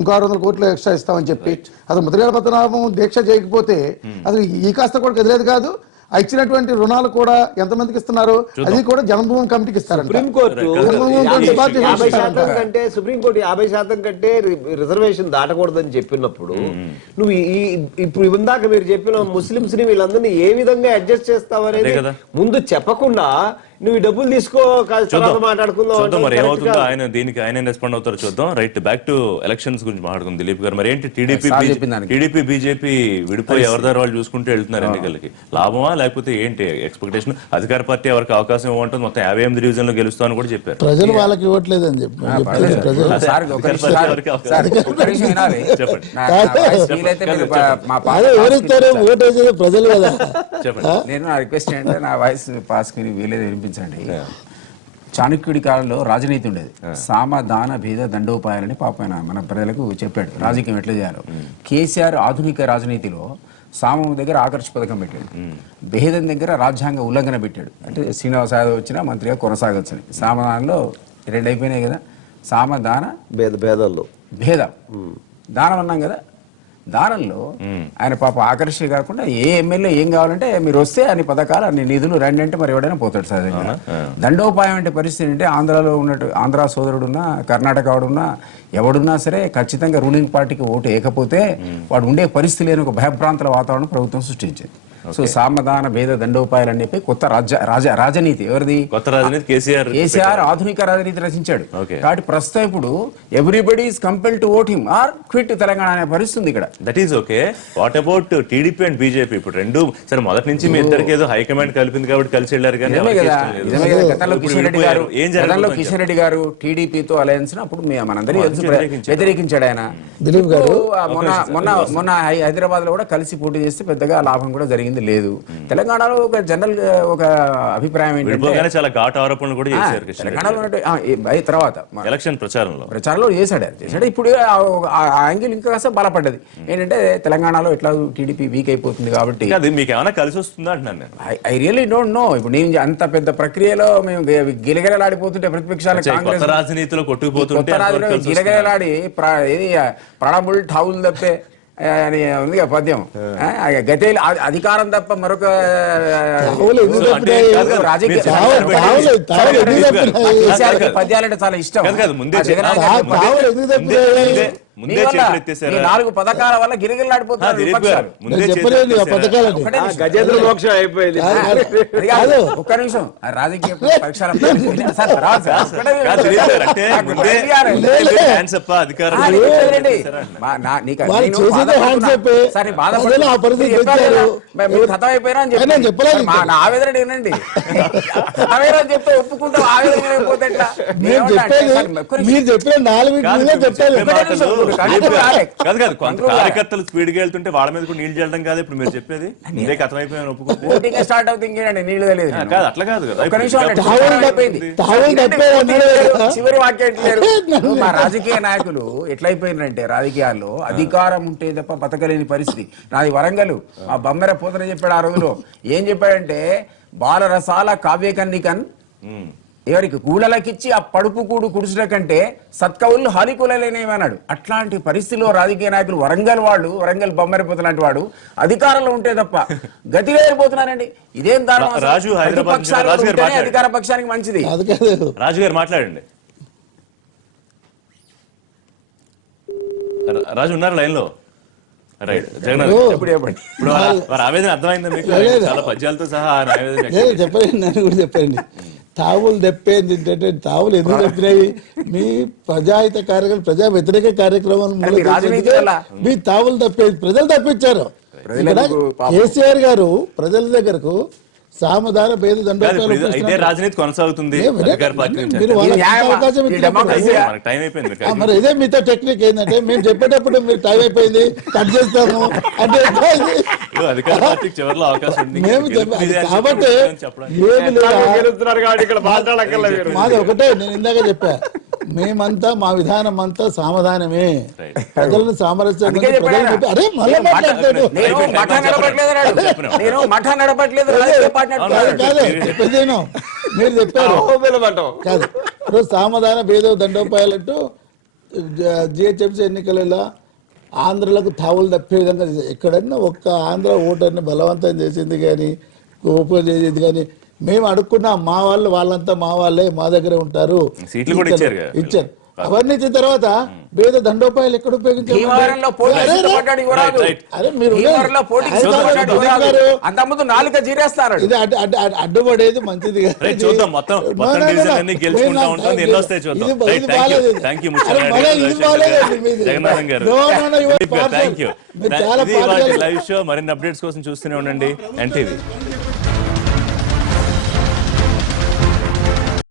ఇంకో 600 కోట్లు ఎక్స్ట్రా ఇస్తామని చెప్పి. అసలు ముద్రగాడ పద్మనాభం దీక్ష చేయకపోతే అసలు ఈ కాస్త కూడా కదిలేదు కాదు. ఆ ఇచ్చినటువంటి రుణాలు కూడా ఎంతమందికి ఇస్తున్నారు? అది కూడా జన్మభూమి కమిటీకి ఇస్తారు. సుప్రీంకోర్టు 50% కంటే రిజర్వేషన్ దాటకూడదని చెప్పినప్పుడు నువ్వు ఇప్పుడు ఇందాక మీరు చెప్పిన ముస్లింస్ ని వీళ్ళందరినీ ఏ విధంగా అడ్జస్ట్ చేస్తావనేది ముందు చెప్పకుండా నువ్వు ఈ డబ్బులు తీసుకో మాట్లాడుకుందాం. మరి ఏమవుతుందో ఆయన దీనికి ఆయన రెస్పాండ్ అవుతారో చూద్దాం. రైట్, బ్యాక్ టు ఎలక్షన్స్ గురించి మాట్లాడుకుందాం దిలీప్ గారు. మరి ఏంటి టీడీపీ బీజేపీ విడిపోయి ఎవరిదారు వాళ్ళు చూసుకుంటూ వెళ్తున్నారు ఎన్నికలకి? లాభమా లేకపోతే ఏంటి ఎక్స్పెక్టేషన్? అధికార పార్టీ ఎవరికి అవకాశం ఇవ్వమంటుంది, మొత్తం 58 డివిజన్లో గెలుస్తామని కూడా చెప్పారు. ప్రజలు వాళ్ళకి ఇవ్వట్లేదని చెప్పి ప్రజలు కదా. నేను నా రిక్వెస్ట్ ఏంటంటే నా వాయిస్ పాస్ వీలేదు వినిపించండి. చాణక్యుడి కాలంలో రాజనీతి ఉండేది. సామ దాన భేద దండోపాయాలని పాపైన మన ప్రజలకు చెప్పాడు రాజకీయం ఎట్లా చేయాలో. కేసీఆర్ ఆధునిక రాజనీతిలో సామం దగ్గర ఆకర్ష పథకం పెట్టాడు, భేదం దగ్గర రాజ్యాంగ ఉల్లంఘన పెట్టాడు. అంటే శ్రీనివాస యాదవ్ వచ్చినా మంత్రిగా కొనసాగొచ్చని. సామదానంలో 2 అయిపోయినాయి కదా, సామదాన భేదాల్లో భేదం దానం అన్నాం కదా. దానంలో ఆయన పాప ఆకర్షణ కాకుండా ఏ ఎమ్మెల్యే ఏం కావాలంటే మీరు వస్తే అన్ని పథకాలు అన్ని నిధులు రండి అంటే మరి ఎవడైనా పోతాడు సహజంగా. దండోపాయం అంటే పరిస్థితి అంటే ఆంధ్రాలో ఉన్నట్టు ఆంధ్ర సోదరుడున్నా కర్ణాటక వాడున్నా ఎవడున్నా సరే ఖచ్చితంగా రూలింగ్ పార్టీకి ఓటు వేయకపోతే వాడు ఉండే పరిస్థితి లేని ఒక భయభ్రాంతుల వాతావరణం ప్రభుత్వం సృష్టించింది. సో సామధాన భేద దండోపాయాలు అని చెప్పి కొత్త రాజనీతి ఎవరిది? కొత్త రాజనీతి కేసీఆర్ ఆధునిక రాజనీతి రచించాడు. కాబట్టి ప్రస్తుతం ఇప్పుడు everybody is compel to vote him or quit Telangana అనే పరిస్థితి ఇక్కడ. That is okay. What about TDP and BJP? ఇప్పుడు రెండు సరే మొదటి నుంచి మీ ఇద్దరికి ఏదో హైకమాండ్ కలిపింది కాబట్టి కలిసి వెళ్ళారు కానీ గతంలో కిషన్ రెడ్డి గారు టీడీపీతో అలయన్స్ అప్పుడు మనందరికీ వ్యతిరేకించాడు ఆయన. దిలీప్ గారు మొన్న హైదరాబాద్ లో కూడా కలిసి పోటీ చేస్తే పెద్దగా లాభం కూడా జరిగింది లేదు. తెలంగాణలో ఒక జనరల్ ఒక అభిప్రాయం ఏంటంటే చాలా ఘాటు ఆరోపణలు కూడా చేశారు తెలంగాణలో తర్వాత ఎలక్షన్ ప్రచారంలో చేశాడు. ఇప్పుడు ఆ యాంగిల్ ఇంకా కాస్త బలపడ్డది. ఏంటంటే తెలంగాణలో ఎట్లా టీడీపీ వీక్ అయిపోతుంది కాబట్టి మీకు ఏమైనా కలిసి వస్తుందా అంటున్నాను నేను. I really don't know. ఇప్పుడు నేను అంత పెద్ద ప్రక్రియలో మేము గిలగిలలాడిపోతుంటే ప్రతిపక్షాలు కాంగ్రెస్ రాజనీతిలో కొట్టుకుపోతుంటే గిలగిలలాడి ప్రణబుల్ ఠావులు తప్పే అని ఉంది పద్యం. గతే అధికారం తప్ప మరొక పద్యాలంటే చాలా ఇష్టం. నాలుగు పథకాల వల్ల గిరిగిలాడిపోతున్నారు. గజేంద్ర మోక్షం అయిపోయింది. ఒక్క నిమిషం రాజకీయ పరీక్షల ఆవేదన వినండి. ఆవేదన చెప్తే ఒప్పుకుంటా ఆవేదన అయిపోతే మీరు చెప్పిన 4 కార్యకర్తలు స్పీడ్ గా వెళ్తుంటే వాళ్ళ మీద కూడా నీళ్లు చల్లడం కాదు ఇప్పుడు మీరు చెప్పేది. ఇదే కథమైపోయాను ఒప్పుకుంటే స్టార్ట్ అవుతుంది నీళ్లు తెలియదు కాదు, అట్లా కాదు కదా. చివరి వాక్యం మా రాజకీయ నాయకులు ఎట్లయిపోయినారంటే రాజకీయాల్లో అధికారం ఉంటే తప్ప బతకలేని పరిస్థితి. నాది వరంగల్, మా బొమ్మెర పోతన చెప్పాడు ఆ రోజులో. ఏం చెప్పాడంటే బాలరసాల కావ్యకన్నికన్ ఎవరికి కూడలకిచ్చి ఆ పడుపు కూడు కుడుచుట కంటే సత్కవులు హాలికూలలేనేమన్నాడు. అట్లాంటి పరిస్థితిలో రాజకీయ నాయకులు వరంగల్ బొమ్మరిపోతు లాంటి వాడు అధికారంలో ఉంటే తప్ప గతి లేకపోతున్నారండి. ఇదేం దారుణం. అధికార పక్షానికి మంచిది. రాజు గారు మాట్లాడండి. రాజు ఉన్నారు లైన్ లో? రైట్ జగన్నాథ్ ఎప్పుడు చెప్పండి. ఇప్పుడు వారి ఆవేదన అర్థమైందా మీకు? చాలా పద్యాలతో సహా ఆయన ఆవేదన వ్యక్తం లేదు చెప్పండి, నన్ను కూడా చెప్పండి. తావులు తెప్పేది ఏంటంటే తావులు ఎందుకు తప్పినాయి? మీ ప్రజాహిత కార్యక్రమం, ప్రజా వ్యతిరేక కార్యక్రమాలు అది రాజనీతి వల్ల. మీ తావులు తప్పేది ప్రజలు తప్పించారు. ఇక్కడ కేసీఆర్ గారు ప్రజల దగ్గరకు సామధాన భేద కాదు, దండోపాయాలు ఇప్పుడు ఇదే రాజనీతి కొనసాగుతుంది అధికార పార్టీ నుంచి. మీరు వాళ్ళకి న్యాయమా? అవకాశం ఈ ఇచ్చినప్పుడు డెమోక్రసీ మనకు టైం అయిపోయింది మీరు ఆ, మరి ఇదే మీతో టెక్నిక్ ఏంటంటే మేము చెప్పేటప్పుడు మీరు టైం అయిపోయింది కట్ చేస్తాము అంటే ఎట్లా ఇది? ఇప్పుడు అధికార పార్టీకి చివరిలో అవకాశం ఉంది. మేము గెలుపు మీదే అని కాబట్టి చెప్పడానికి. ఏమి లేదా గెలుస్తున్నారు కాబట్టి ఇక్కడ మాట్లాడక్కర్లే మీరు. మాది ఒకటే, నేను ఇందాక చెప్పా, మేమంతా మా విధానం అంతా సామధానమే, ప్రజలను సామరస్యం అందుకే చెప్పాను. అరే మళ్ళీ మాట్లాడతాడు. నేను మఠం నడపట్లేదు అన్నాడు. నేను మఠం నడపట్లేదు, రాజకీయ పార్టీ కాదు నడుపుతున్నాడు. కాదు చెప్పేది నేను. మీరు చెప్పారు కాదు, ఇప్పుడు సామధాన భేద దండోపాయాలంటూ జిహెచ్ఎంసీ ఎన్నికలలో ఆంధ్రలకు తావులు తప్పే విధంగా ఎక్కడన్నా ఒక్క ఆంధ్ర ఓటర్ని బలవంతం చేసింది కానీ ఓపెన్ చేసింది కానీ మేము అడుక్కున్నాం. మా వాళ్ళు వాళ్ళంతా మా వాళ్ళే మా దగ్గరే ఉంటారు, సీట్లు కూడా ఇచ్చారు కదా. ఇచ్చారు. అవన్నీ ఇచ్చిన తర్వాత భేద దండోపాయాలు ఎక్కడ భీమవరంలో పోటీ పడ్డాడు యువరాజు. అరే మీరు భీమవరంలో పోటీ పడ్డాడు యువరాజు. అంతకుముందు 4 జీరేస్తారు. ఇది అడ్డుపడేది మంచిది కాదు. రైట్, చూద్దాం మొత్తం డివిజన్ అన్ని గెలుచుకుంటా ఉంటాం. ఎన్నో వస్తాయి చూద్దాం. రైట్, థ్యాంక్ యూ జగన్నాథం గారు. Thank you. చాలా లైవ్ షో మరిన్ని అప్డేట్స్ కోసం చూస్తూనే ఉండండి ఎన్టీవీ.